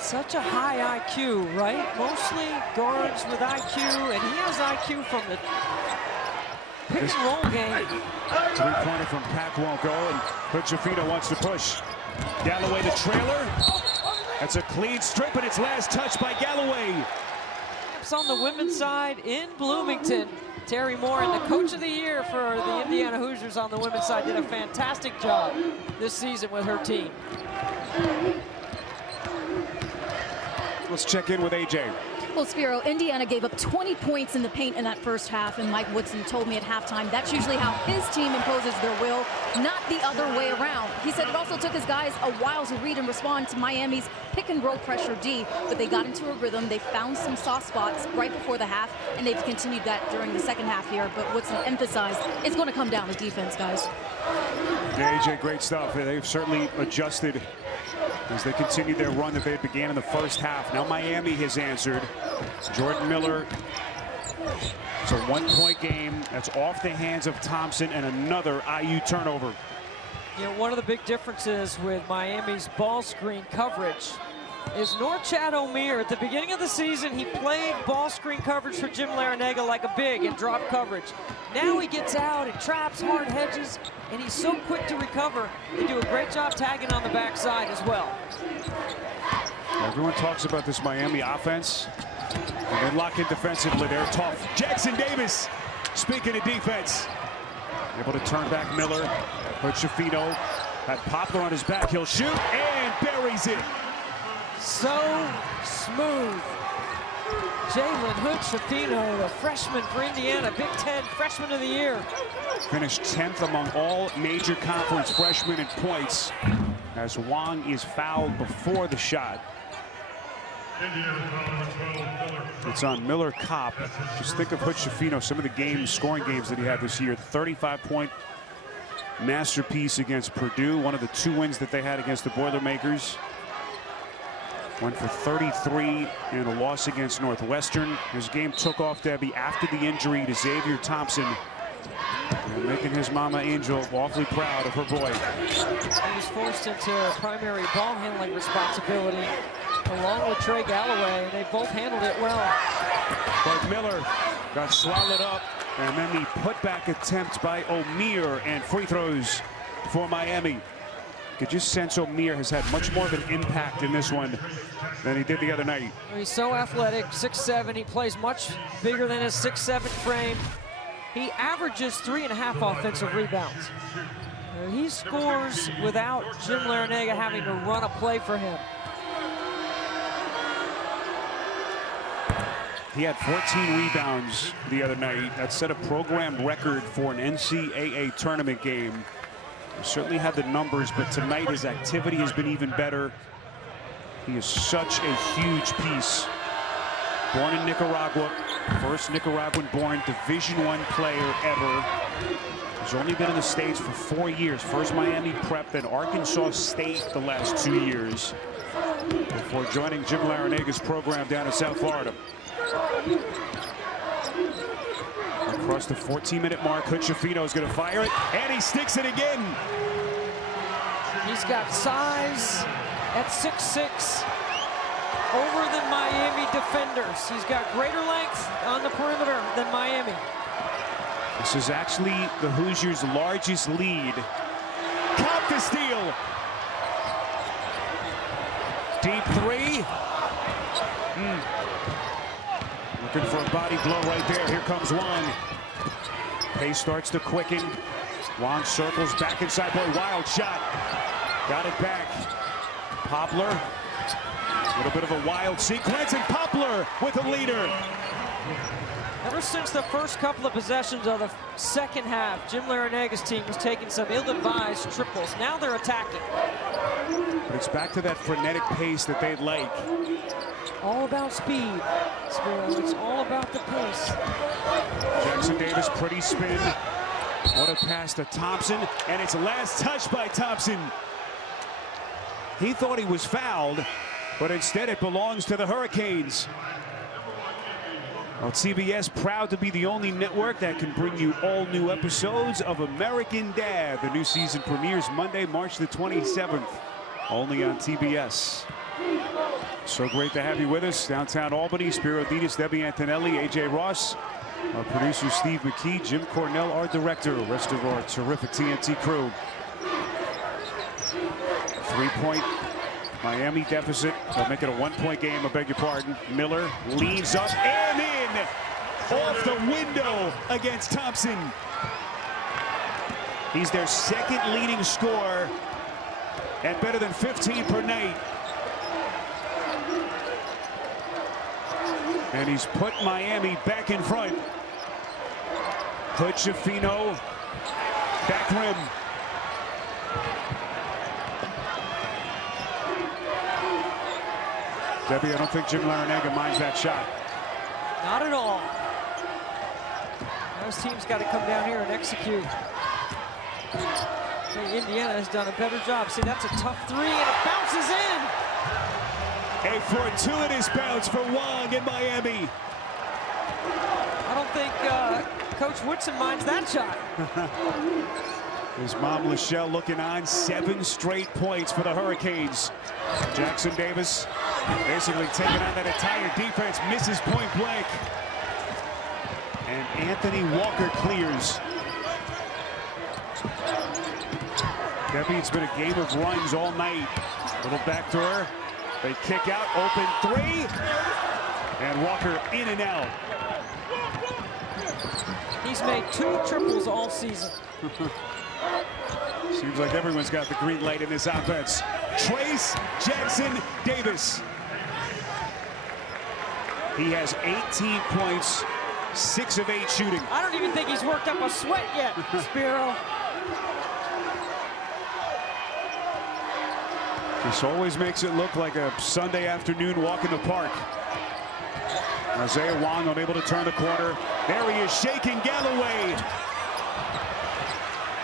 Such a high IQ, right? Mostly guards with IQ, and he has IQ from the pick and roll game. Three-pointer from Pack won't go, and Richardino wants to push. Galloway the trailer. That's a clean strip, and it's last touch by Galloway. It's on the women's side in Bloomington. Terry Moore, and the coach of the year for the Indiana Hoosiers on the women's side, did a fantastic job this season with her team. Let's check in with AJ. Well, Spiro, Indiana gave up 20 points in the paint in that first half, and Mike Woodson told me at halftime that's usually how his team imposes their will, not the other way around. He said it also took his guys a while to read and respond to Miami's pick and roll pressure D, but they got into a rhythm. They found some soft spots right before the half, and they've continued that during the second half here. But Woodson emphasized it's going to come down to defense, guys. Yeah, AJ, great stuff. They've certainly adjusted as they continue their run that they began in the first half. Now Miami has answered. Jordan Miller. It's a one-point game. That's off the hands of Thompson, and another IU turnover. You know, one of the big differences with Miami's ball screen coverage is Norchad O'Meara. At the beginning of the season, he played ball screen coverage for Jim Larinaga like a big and drop coverage. Now he gets out and traps hard hedges, and he's so quick to recover. They do a great job tagging on the backside as well. Everyone talks about this Miami offense, and they lock in defensively. They're tough. Jackson-Davis, speaking of defense, Able to turn back Miller. Hood-Schifino had Poplar on his back. He'll shoot and buries it. So smooth. Jalen Hood-Schifino, the freshman for Indiana, Big Ten Freshman of the Year. Finished 10th among all major conference freshmen in points as Wong is fouled before the shot. It's on Miller Kopp. Just think of Hood-Schifino, some of the scoring games that he had this year. 35-point masterpiece against Purdue, one of the 2 wins that they had against the Boilermakers. Went for 33 in a loss against Northwestern. His game took off, Debbie, after the injury to Xavier Thompson. And making his mama Angel awfully proud of her boy. He was forced into primary ball handling responsibility along with Trey Galloway, and they both handled it well. But Miller got swallowed up, and then the putback attempt by O'Meara, and free throws for Miami. Could just sense O'Meara has had much more of an impact in this one than he did the other night. He's so athletic, 6'7". He plays much bigger than his 6'7" frame. He averages 3.5 offensive rebounds. He scores without Jim Larrañaga having to run a play for him. He had 14 rebounds the other night. That set a program record for an NCAA tournament game. He certainly had the numbers, but tonight his activity has been even better. He is such a huge piece. Born in Nicaragua, first Nicaraguan-born Division I player ever. He's only been in the States for 4 years. First Miami Prep, then Arkansas State the last 2 years before joining Jim Larrañaga's program down in South Florida. Across the 14-minute mark, Hood-Schifino is going to fire it, and he sticks it again. He's got size at 6'6", over the Miami defenders. He's got greater length on the perimeter than Miami. This is actually the Hoosiers' largest lead. Cop the steal. Deep three. Looking for a body blow right there. Here comes Wong. Pace starts to quicken. Wong circles back inside. Boy, wild shot. Got it back. Poplar. A little bit of a wild sequence, and Poplar with a leader. Ever since the first couple of possessions of the second half, Jim Larrañaga's team was taking some ill-advised triples. Now they're attacking. But it's back to that frenetic pace that they'd like. All about speed, Spiro. It's all about the pace. Jackson Davis, pretty spin. What a pass to Thompson, and it's last touch by Thompson. He thought he was fouled, but instead it belongs to the Hurricanes. Well, CBS proud to be the only network that can bring you all new episodes of American Dad. The new season premieres Monday, March the 27th, only on TBS. So great to have you with us. Downtown Albany, Spiro Dedes, Debbie Antonelli, AJ Ross, our producer Steve McKee, Jim Cornell, our director, rest of our terrific TNT crew. 3-point Miami deficit. They'll make it a 1-point game, I beg your pardon. Miller leads up and in. Off the window against Thompson. He's their second leading scorer and better than 15 per night. And he's put Miami back in front. Hood-Schifino, back rim. Debbie, I don't think Jim Larrañaga minds that shot. Not at all. Those teams got to come down here and execute. Indiana has done a better job. See, that's a tough three, and it bounces in. A fortuitous bounce for Wong in Miami. I don't think Coach Woodson minds that shot. His mom, Lachelle, looking on. 7 straight points for the Hurricanes. Jackson Davis basically taking on that entire defense, misses point blank. And Anthony Walker clears. Debbie, it's been a game of runs all night. Little backdoor. They kick out, open 3. And Walker in and out. He's made 2 triples all season. Seems like everyone's got the green light in this offense. Trace Jackson Davis. He has 18 points, 6 of 8 shooting. I don't even think he's worked up a sweat yet, Spiro. This always makes it look like a Sunday afternoon walk in the park. Isaiah Wong unable to turn the corner. There he is, shaking Galloway.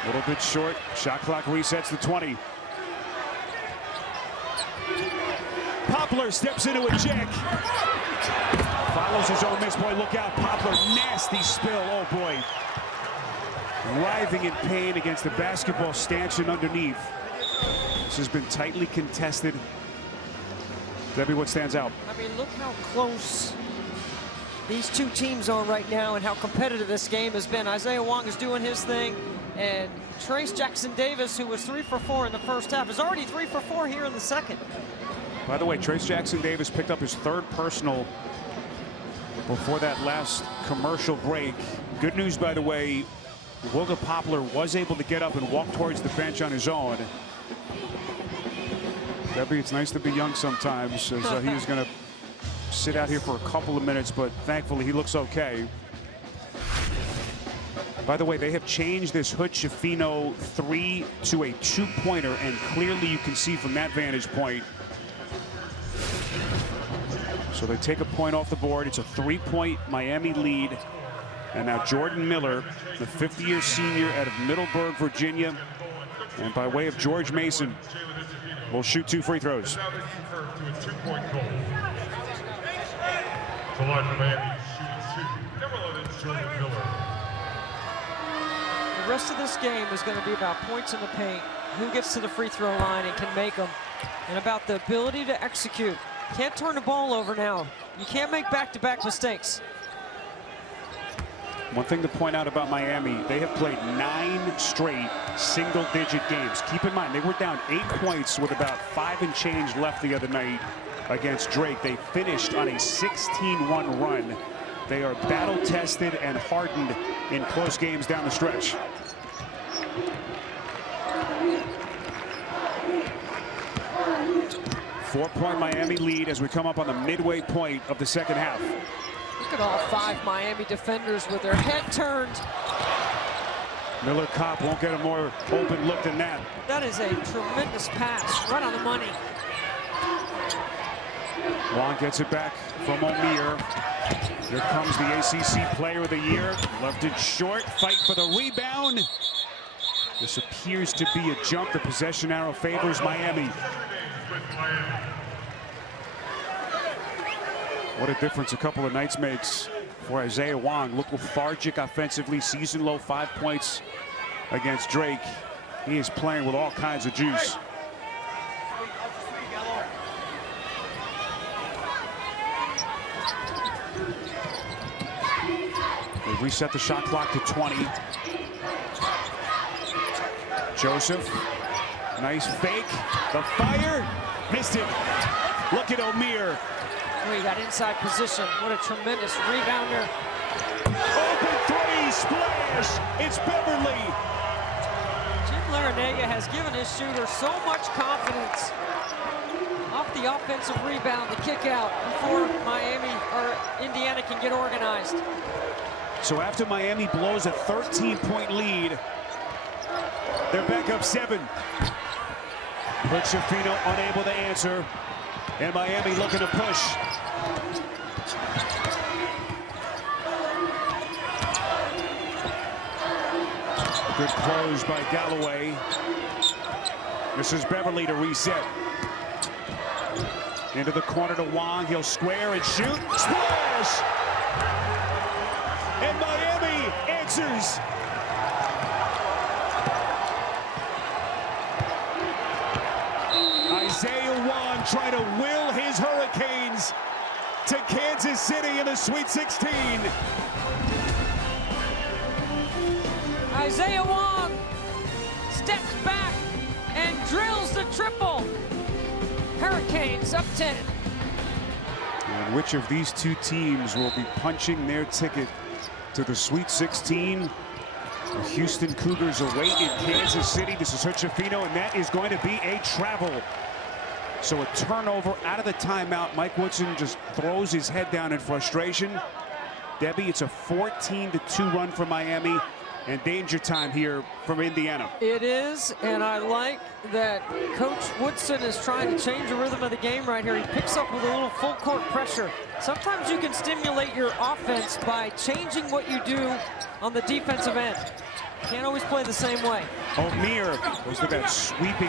A little bit short. Shot clock resets to 20. Poplar steps into a check. Follows his own miss. Boy, look out. Poplar, nasty spill. Oh, boy. Writhing in pain against the basketball stanchion underneath. This has been tightly contested. Debbie, what stands out? I mean, look how close these two teams are right now and how competitive this game has been. Isaiah Wong is doing his thing, and Trace Jackson Davis, who was 3 for 4 in the first half, is already 3 for 4 here in the second. By the way, Trace Jackson Davis picked up his 3rd personal before that last commercial break. Good news, by the way, Wilga Poplar was able to get up and walk towards the bench on his own. Debbie, it's nice to be young sometimes, as he was going to sit out here for a couple of minutes, but thankfully he looks okay. By the way, they have changed this Hood Schifino 3 to a 2-pointer, and clearly you can see from that vantage point. So they take a point off the board. It's a 3-point Miami lead. And now Jordan Miller, the 50-year senior out of Middleburg, Virginia, and by way of George Mason, will shoot 2 free throws. The line from Miami shooting 2. Number 11, Jordan Miller. The rest of this game is going to be about points in the paint, who gets to the free throw line and can make them, and about the ability to execute. Can't turn the ball over now. You can't make back-to-back mistakes. One thing to point out about Miami, they have played 9 straight single-digit games. Keep in mind, they were down 8 points with about 5 and change left the other night against Drake. They finished on a 16-1 run. They are battle-tested and hardened in close games down the stretch. Four-point Miami lead as we come up on the midway point of the second half. Look at all 5 Miami defenders with their head turned. Miller Kopp won't get a more open look than that. That is a tremendous pass, right on the money. Wong gets it back from O'Meara. Here comes the ACC Player of the Year. Left it short, fight for the rebound. This appears to be a jump. The possession arrow favors Miami. What a difference a couple of nights makes for Isaiah Wong. Look lethargic offensively, season low 5 points against Drake. He is playing with all kinds of juice. They reset the shot clock to 20. Joseph, nice fake. The fire, missed it. Look at O'Meara. Boy, that inside position, what a tremendous rebounder. Open 3, splash, it's Beverly. Jim Larinaga has given his shooter so much confidence off the offensive rebound, the kick out, before Miami or Indiana can get organized. So after Miami blows a 13-point lead, they're back up 7. But Schifino unable to answer, and Miami looking to push. Good close by Galloway. This is Beverly to reset. Into the corner to Wong. He'll square and shoot. Splash! And Miami answers. Isaiah Wong trying to will his Hurricanes to Kansas City in the Sweet 16. Isaiah Wong steps back and drills the triple. Hurricanes up 10. And which of these two teams will be punching their ticket to the Sweet 16? The Houston Cougars await in Kansas City. This is Hochefino, and that is going to be a travel. So a turnover out of the timeout. Mike Woodson just throws his head down in frustration. Debbie, it's a 14-2 run for Miami, and danger time here from Indiana. It is, and I like that Coach Woodson is trying to change the rhythm of the game right here. He picks up with a little full court pressure. Sometimes you can stimulate your offense by changing what you do on the defensive end. Can't always play the same way. O'Meara goes to that sweeping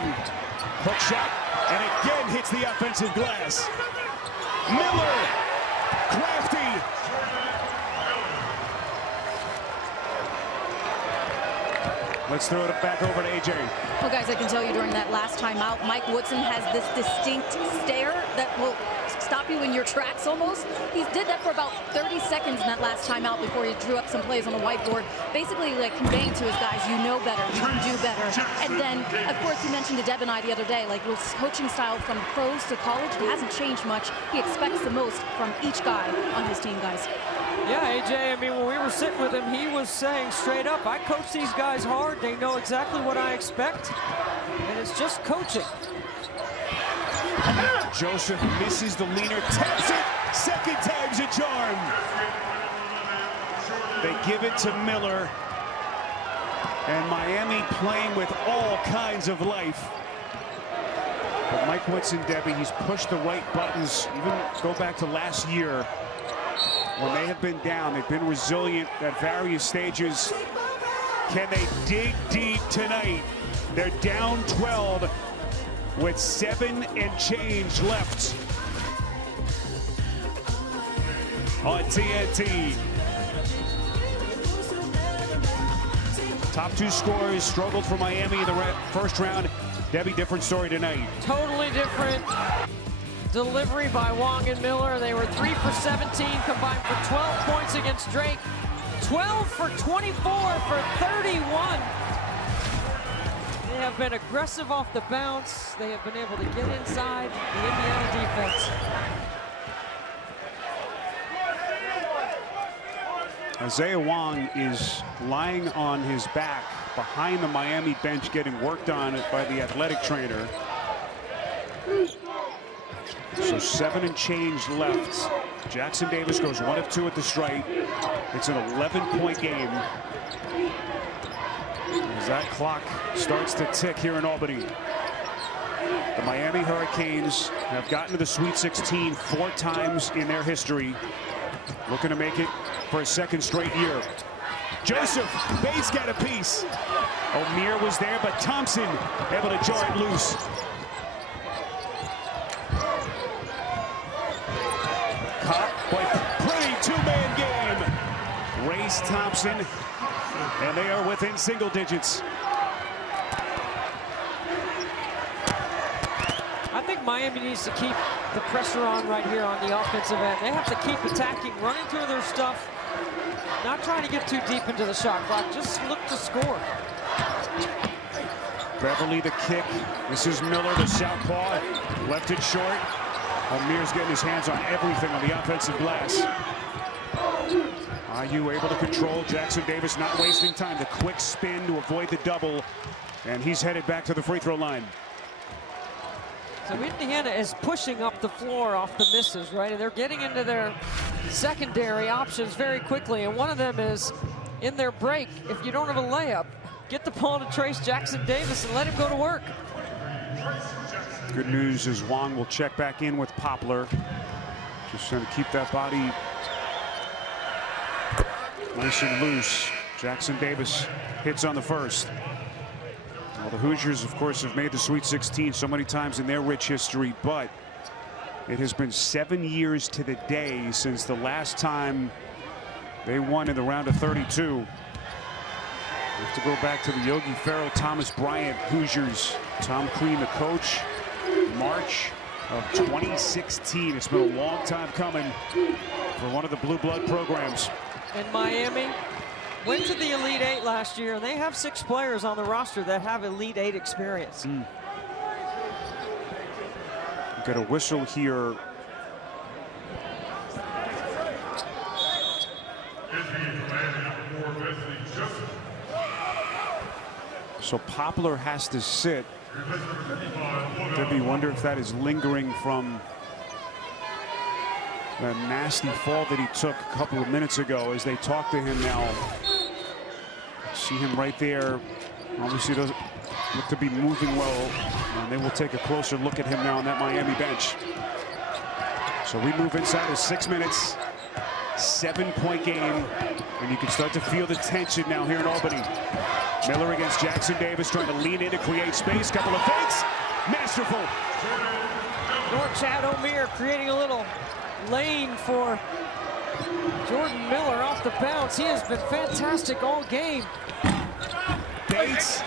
hook shot, and again hits the offensive glass. Miller, crafty. Let's throw it back over to AJ. Well, guys, I can tell you during that last timeout, Mike Woodson has this distinct stare that will stop you in your tracks almost. He did that for about 30 seconds in that last timeout before he drew up some plays on the whiteboard, basically like conveying to his guys, you know better, you can do better. And then, of course, he mentioned to Deb and I the other day, like his coaching style from pros to college, it hasn't changed much. He expects the most from each guy on his team, guys. Yeah, AJ, I mean, when we were sitting with him, he was saying straight up, I coach these guys hard. They know exactly what I expect, and it's just coaching. Joseph misses the leaner, taps it, second time's a charm. They give it to Miller, and Miami playing with all kinds of life. But Mike Woodson, Debbie, he's pushed the right buttons. Even go back to last year when they have been down, they've been resilient at various stages. Can they dig deep tonight? They're down 12 with 7 and change left on TNT. Top 2 scorers struggled for Miami in the first round. Debbie, different story tonight. Totally different delivery by Wong and Miller. They were 3 for 17, combined for 12 points against Drake. 12 for 24 for 31. They have been aggressive off the bounce. They have been able to get inside the Indiana defense. Isaiah Wong is lying on his back behind the Miami bench, getting worked on by the athletic trainer. So 7 and change left. Jackson Davis goes 1 of 2 at the stripe. It's an 11-point game as that clock starts to tick here in Albany. The Miami Hurricanes have gotten to the Sweet 16 4 times in their history, looking to make it for a second straight year. Joseph, Bates got a piece. O'Meara was there, but Thompson able to jar it loose. Caught, but pretty 2-man game. Race Thompson, and they are within single digits. I think Miami needs to keep the pressure on right here on the offensive end. They have to keep attacking, running through their stuff, not trying to get too deep into the shot clock. Just look to score. Beverly the kick. This is Miller, the southpaw. Left it short. O'Meara's getting his hands on everything on the offensive glass. IU able to control. Jackson Davis not wasting time. The quick spin to avoid the double. And he's headed back to the free throw line. So Indiana is pushing up the floor off the misses, right? And they're getting into their secondary options very quickly. And one of them is in their break. If you don't have a layup, get the ball to Trace Jackson Davis and let him go to work. Good news is Wong will check back in with Poplar. Just trying to keep that body nice and loose. Jackson Davis hits on the first. Well, the Hoosiers, of course, have made the Sweet 16 so many times in their rich history, but it has been 7 years to the day since the last time they won in the round of 32. We have to go back to the Yogi Ferrell, Thomas Bryant Hoosiers. Tom Crean, the coach, March of 2016. It's been a long time coming for one of the blue blood programs. And Miami went to the Elite 8 last year, and they have 6 players on the roster that have Elite 8 experience. Get a whistle here. So Poplar has to sit. Debbie, wonder if that is lingering from that nasty fall that he took a couple of minutes ago. As they talk to him now, see him right there. Obviously doesn't look to be moving well, and they will take a closer look at him now on that Miami bench. So we move inside of 6 minutes. 7-point game, and you can start to feel the tension now here in Albany. Miller against Jackson Davis, trying to lean in to create space. Couple of fakes, masterful. Norchad Omier creating a little lane for Jordan Miller off the bounce. He has been fantastic all game. Bates,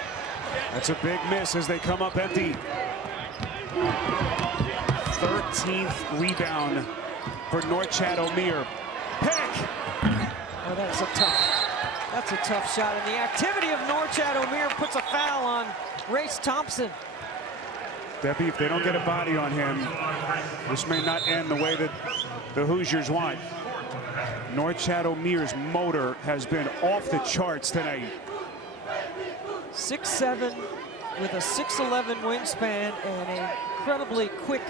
that's a big miss as they come up empty. 13th rebound for Norchad Omier. Peck. Oh, that's a tough shot. And the activity of Norchad Omier puts a foul on Race Thompson. Debbie, if they don't get a body on him, this may not end the way that the Hoosiers want. Norchad Omier's motor has been off the charts tonight. 6'7" with a 6'11" wingspan and an incredibly quick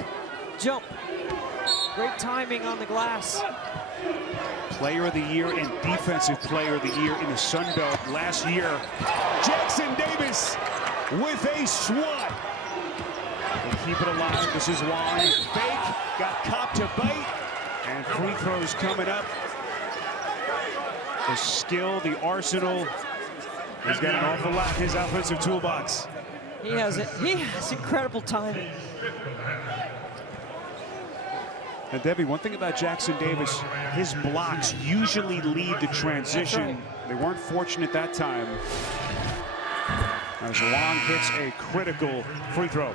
jump. Great timing on the glass. Player of the Year and Defensive Player of the Year in the Sun Belt last year. Jackson Davis with a swat. They keep it alive. This is Wong. Fake. Got copped to bite. And free throws coming up. The skill, the arsenal. He's got an awful lot in his offensive toolbox. He has incredible timing. And Debbie, one thing about Jackson Davis, his blocks usually lead the transition. Right. They weren't fortunate that time. As Wong hits a critical free throw.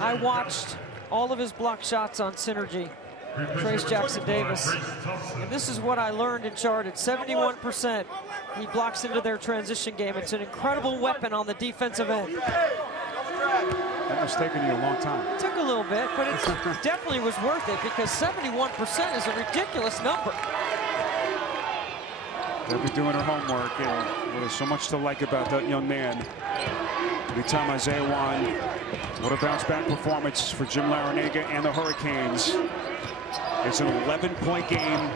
I watched all of his block shots on Synergy, Trace Jackson Davis. And this is what I learned in Charted. 71% he blocks into their transition game. It's an incredible weapon on the defensive end. That must have taken you a long time. It took a little bit, but it definitely was worth it because 71% is a ridiculous number. They'll be doing her homework, and there's so much to like about that young man. Every time Isaiah Wong, what a bounce back performance for Jim Larinaga and the Hurricanes. It's an 11-point game.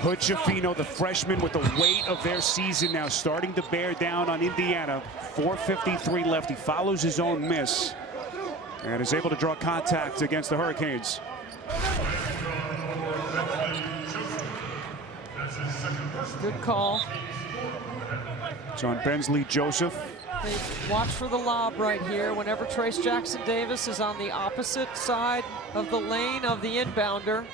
Hood Schifino, the freshman, with the weight of their season now starting to bear down on Indiana. 4:53 left. He follows his own miss and is able to draw contact against the Hurricanes. Good call. It's on Bensley Joseph. They watch for the lob right here whenever Trace Jackson Davis is on the opposite side of the lane of the inbounder.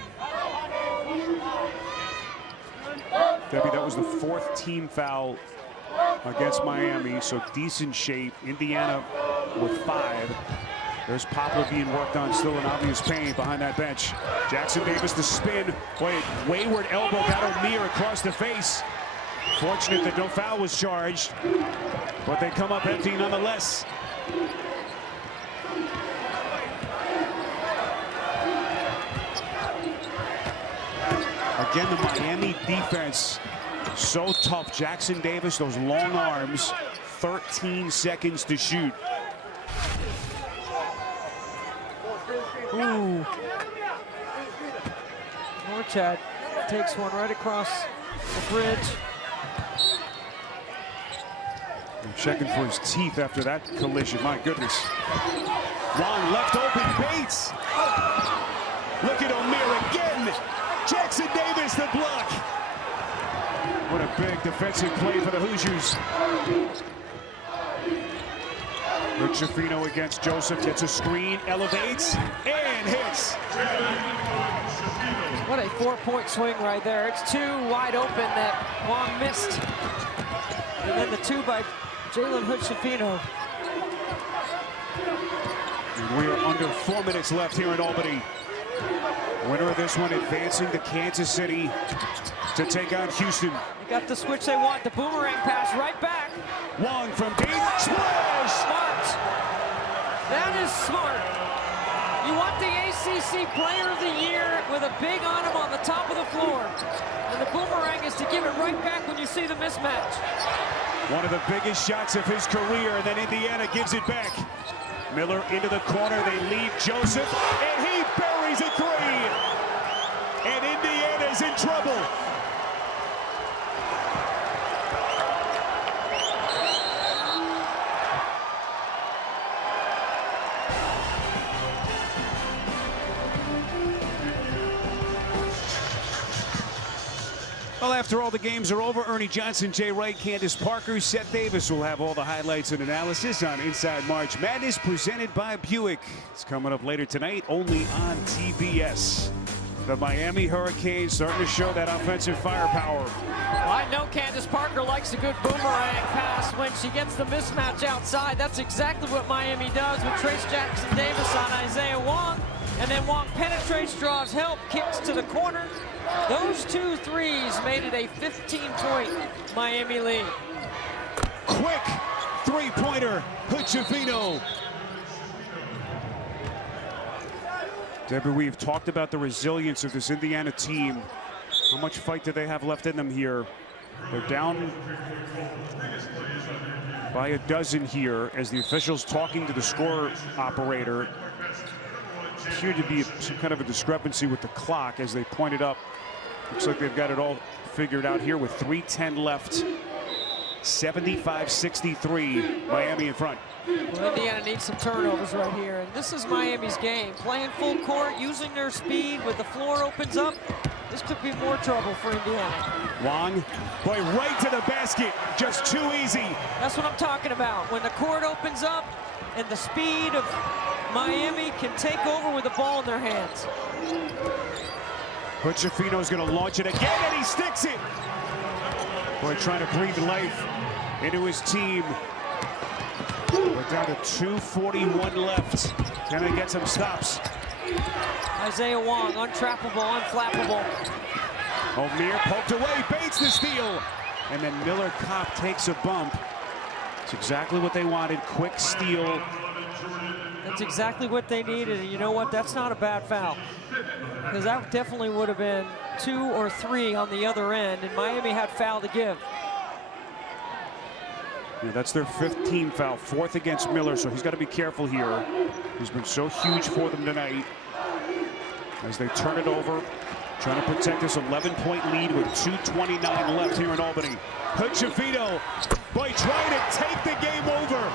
Debbie, that was the 4th team foul against Miami, so decent shape. Indiana with 5. There's Poplar being worked on, still in obvious pain behind that bench. Jackson Davis the spin. Wait, wayward elbow got Omier across the face. Fortunate that no foul was charged, but they come up empty nonetheless. Again, the Miami defense so tough. Jackson Davis, those long arms, 13 seconds to shoot. Ooh. Norchad takes one right across the bridge. I'm checking for his teeth after that collision. My goodness. Wong left open. Bates. Look at Omier again. Jackson Davis, the block. What a big defensive play for the Hoosiers. Hood Schifino against Joseph, gets a screen, elevates, and hits. What a 4-point swing right there. It's 2 wide open that Wong missed. And then the 2 by Jalen Hood Schifino. We are under 4 minutes left here in Albany. Winner of this one advancing to Kansas City to take on Houston. They got the switch they want. The boomerang pass right back. Wong from deep. Splash! Smart. That is smart. You want the ACC Player of the Year with a big on him on the top of the floor. And the boomerang is to give it right back when you see the mismatch. One of the biggest shots of his career, and then Indiana gives it back. Miller into the corner, they leave Joseph, and he buries a three. And Indiana's in trouble. Well, after all the games are over, Ernie Johnson, Jay Wright, Candace Parker, Seth Davis will have all the highlights and analysis on Inside March Madness, presented by Buick. It's coming up later tonight, only on TBS. The Miami Hurricanes starting to show that offensive firepower. Well, I know Candace Parker likes a good boomerang pass when she gets the mismatch outside. That's exactly what Miami does with Trace Jackson Davis on Isaiah Wong. And then Wong penetrates, draws help, kicks to the corner. Those 2 threes made it a 15-point Miami lead. Quick three-pointer, Hood-Schifino. Deborah, we've talked about the resilience of this Indiana team. How much fight do they have left in them here? They're down by a dozen here as the officials talking to the score operator. Appeared to be some kind of a discrepancy with the clock as they pointed up. Looks like they've got it all figured out here with 3:10 left. 75-63, Miami in front. Well, Indiana needs some turnovers right here, and this is Miami's game. Playing full court, using their speed, when the floor opens up, this could be more trouble for Indiana. Wong, boy, right to the basket, just too easy. That's what I'm talking about. When the court opens up and the speed of Miami can take over with the ball in their hands. Hood-Schifino's going to launch it again, and he sticks it. Boy, trying to breathe life into his team. We're down to 2:41 left. Can they get some stops? Isaiah Wong, untrappable, unflappable. Omier poked away, baits the steal. And then Miller Kopp takes a bump. It's exactly what they wanted, quick steal. That's exactly what they needed, and you know what? That's not a bad foul. Because that definitely would have been 2 or 3 on the other end, and Miami had foul to give. Yeah, that's their 5th team foul, 4th against Miller, so he's got to be careful here. He's been so huge for them tonight. As they turn it over, trying to protect this 11-point lead with 2:29 left here in Albany. Hood-Schifino, boy, trying to take the game over.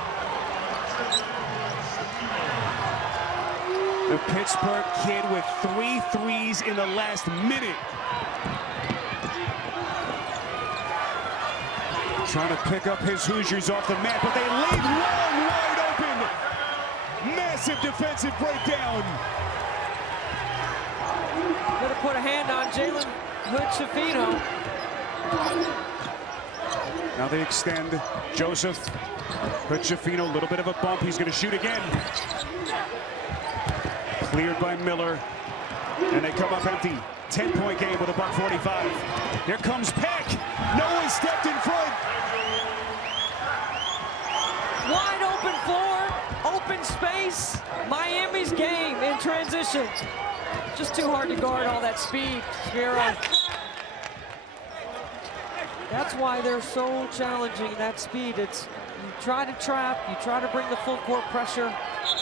The Pittsburgh kid with 3 threes in the last minute. Trying to pick up his Hoosiers off the mat, but they leave Wong wide open. Massive defensive breakdown. Better put a hand on Jalen Hood-Schifino. Now they extend. Joseph. Hood-Schifino, a little bit of a bump. He's going to shoot again. Cleared by Miller. And they come up empty. 10-point game with a $145. Here comes Peck. No one stepped in front. Wide open floor, open space. Miami's game in transition. Just too hard to guard all that speed, Spiro. That's why they're so challenging, that speed. It's, you try to trap, you try to bring the full court pressure,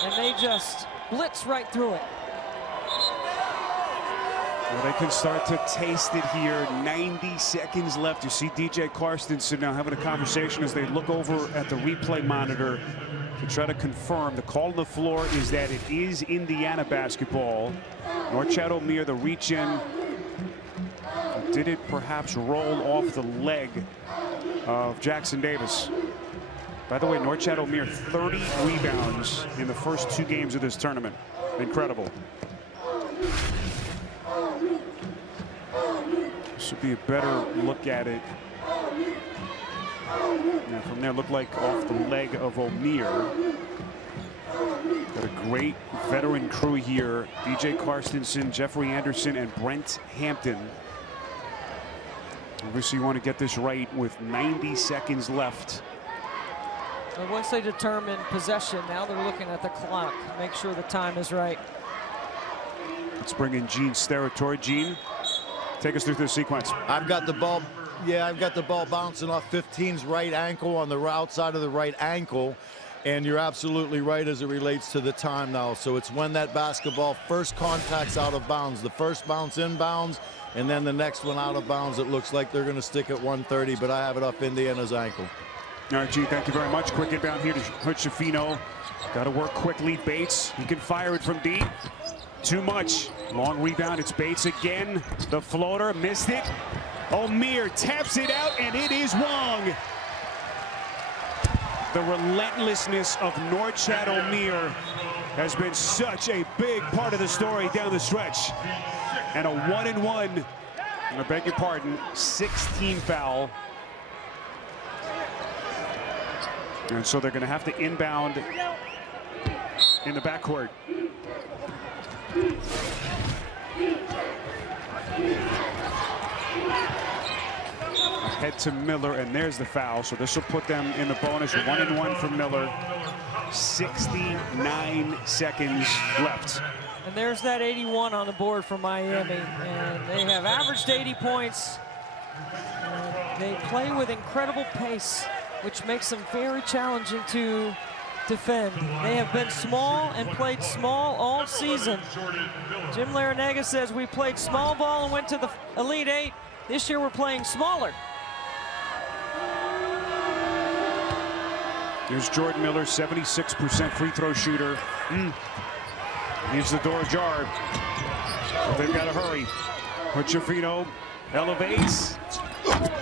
and they just blitz right through it. Well, they can start to taste it here. 90 seconds left. You see DJ Carstensen now having a conversation as they look over at the replay monitor to try to confirm. The call on the floor is that it is Indiana basketball. Norchad Omier, the reach-in. Did it perhaps roll off the leg of Jackson Davis? By the way, Norchad Omier, 30 rebounds in the first 2 games of this tournament. Incredible. This would be a better look at it. Now from there, looked like off the leg of Omier. Got a great veteran crew here. DJ Carstensen, Jeffrey Anderson, and Brent Hampton. Obviously, you want to get this right with 90 seconds left. And once they determine possession, now they're looking at the clock, make sure the time is right. Let's bring in Gene's territory. Gene, take us through the sequence. I've got the ball. Yeah, I've got the ball bouncing off 15's right ankle on the outside of the right ankle. And you're absolutely right as it relates to the time now. So it's when that basketball first contacts out of bounds. The first bounce inbounds, and then the next one out of bounds. It looks like they're going to stick at 130, but I have it off Indiana's ankle. All right, Gene, thank you very much. Quick inbound here to Hood-Schifino. Got to work quickly. Bates, he can fire it from deep. Too much. Long rebound. It's Bates again. The floater, missed it. O'Meara taps it out, and it is Wong. The relentlessness of Norchad O'Meara has been such a big part of the story down the stretch. And a 1-and-1, I beg your pardon, 16 foul. And so they're going to have to inbound in the backcourt. Head to Miller, and there's the foul. So this will put them in the bonus. 1-and-1 for Miller. 69 seconds left. And there's that 81 on the board for Miami. And they have averaged 80 points. They play with incredible pace, which makes them very challenging to defend. They have been small and played small all season. Jim Larrañaga says we played small ball and went to the Elite Eight. This year we're playing smaller. Here's Jordan Miller, 76% free throw shooter. Leaves the door ajar. But they've got to hurry. Hood-Schifino elevates.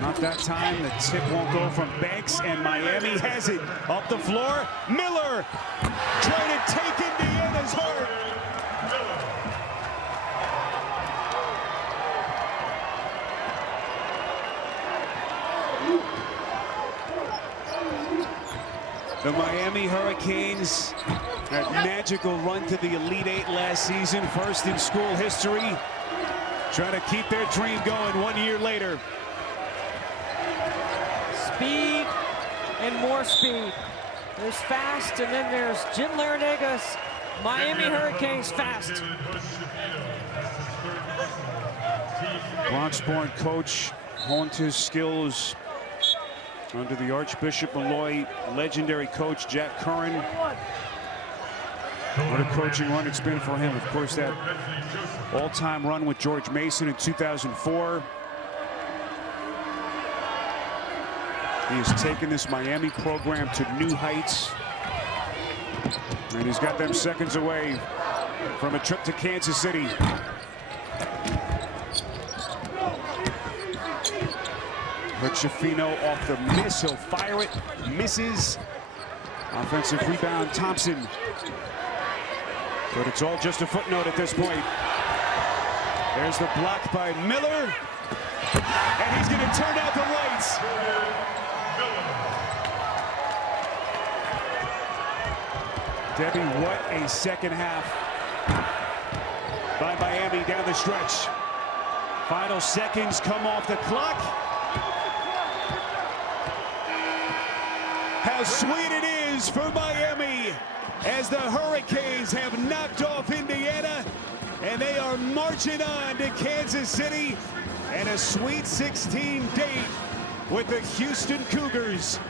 Not that time. The tip won't go from Banks, and Miami has it. Up the floor. Miller trying to take Indiana's heart. The Miami Hurricanes, that magical run to the Elite Eight last season, first in school history, trying to keep their dream going 1 year later. Speed and more speed. There's fast, and then there's Jim Larrañaga's Miami Hurricanes fast. Bronx-born coach honed his skills under the Archbishop Malloy legendary coach Jack Curran. What a coaching run it's been for him. Of course, that all-time run with George Mason in 2004. He has taken this Miami program to new heights. And he's got them seconds away from a trip to Kansas City. Hood-Schifino off the miss. He'll fire it. Misses. Offensive rebound, Thompson. But it's all just a footnote at this point. There's the block by Miller. And he's going to turn out the lights. Debbie, what a second half by Miami down the stretch. Final seconds come off the clock. How sweet it is for Miami as the Hurricanes have knocked off Indiana, and they are marching on to Kansas City and a Sweet 16 date with the Houston Cougars.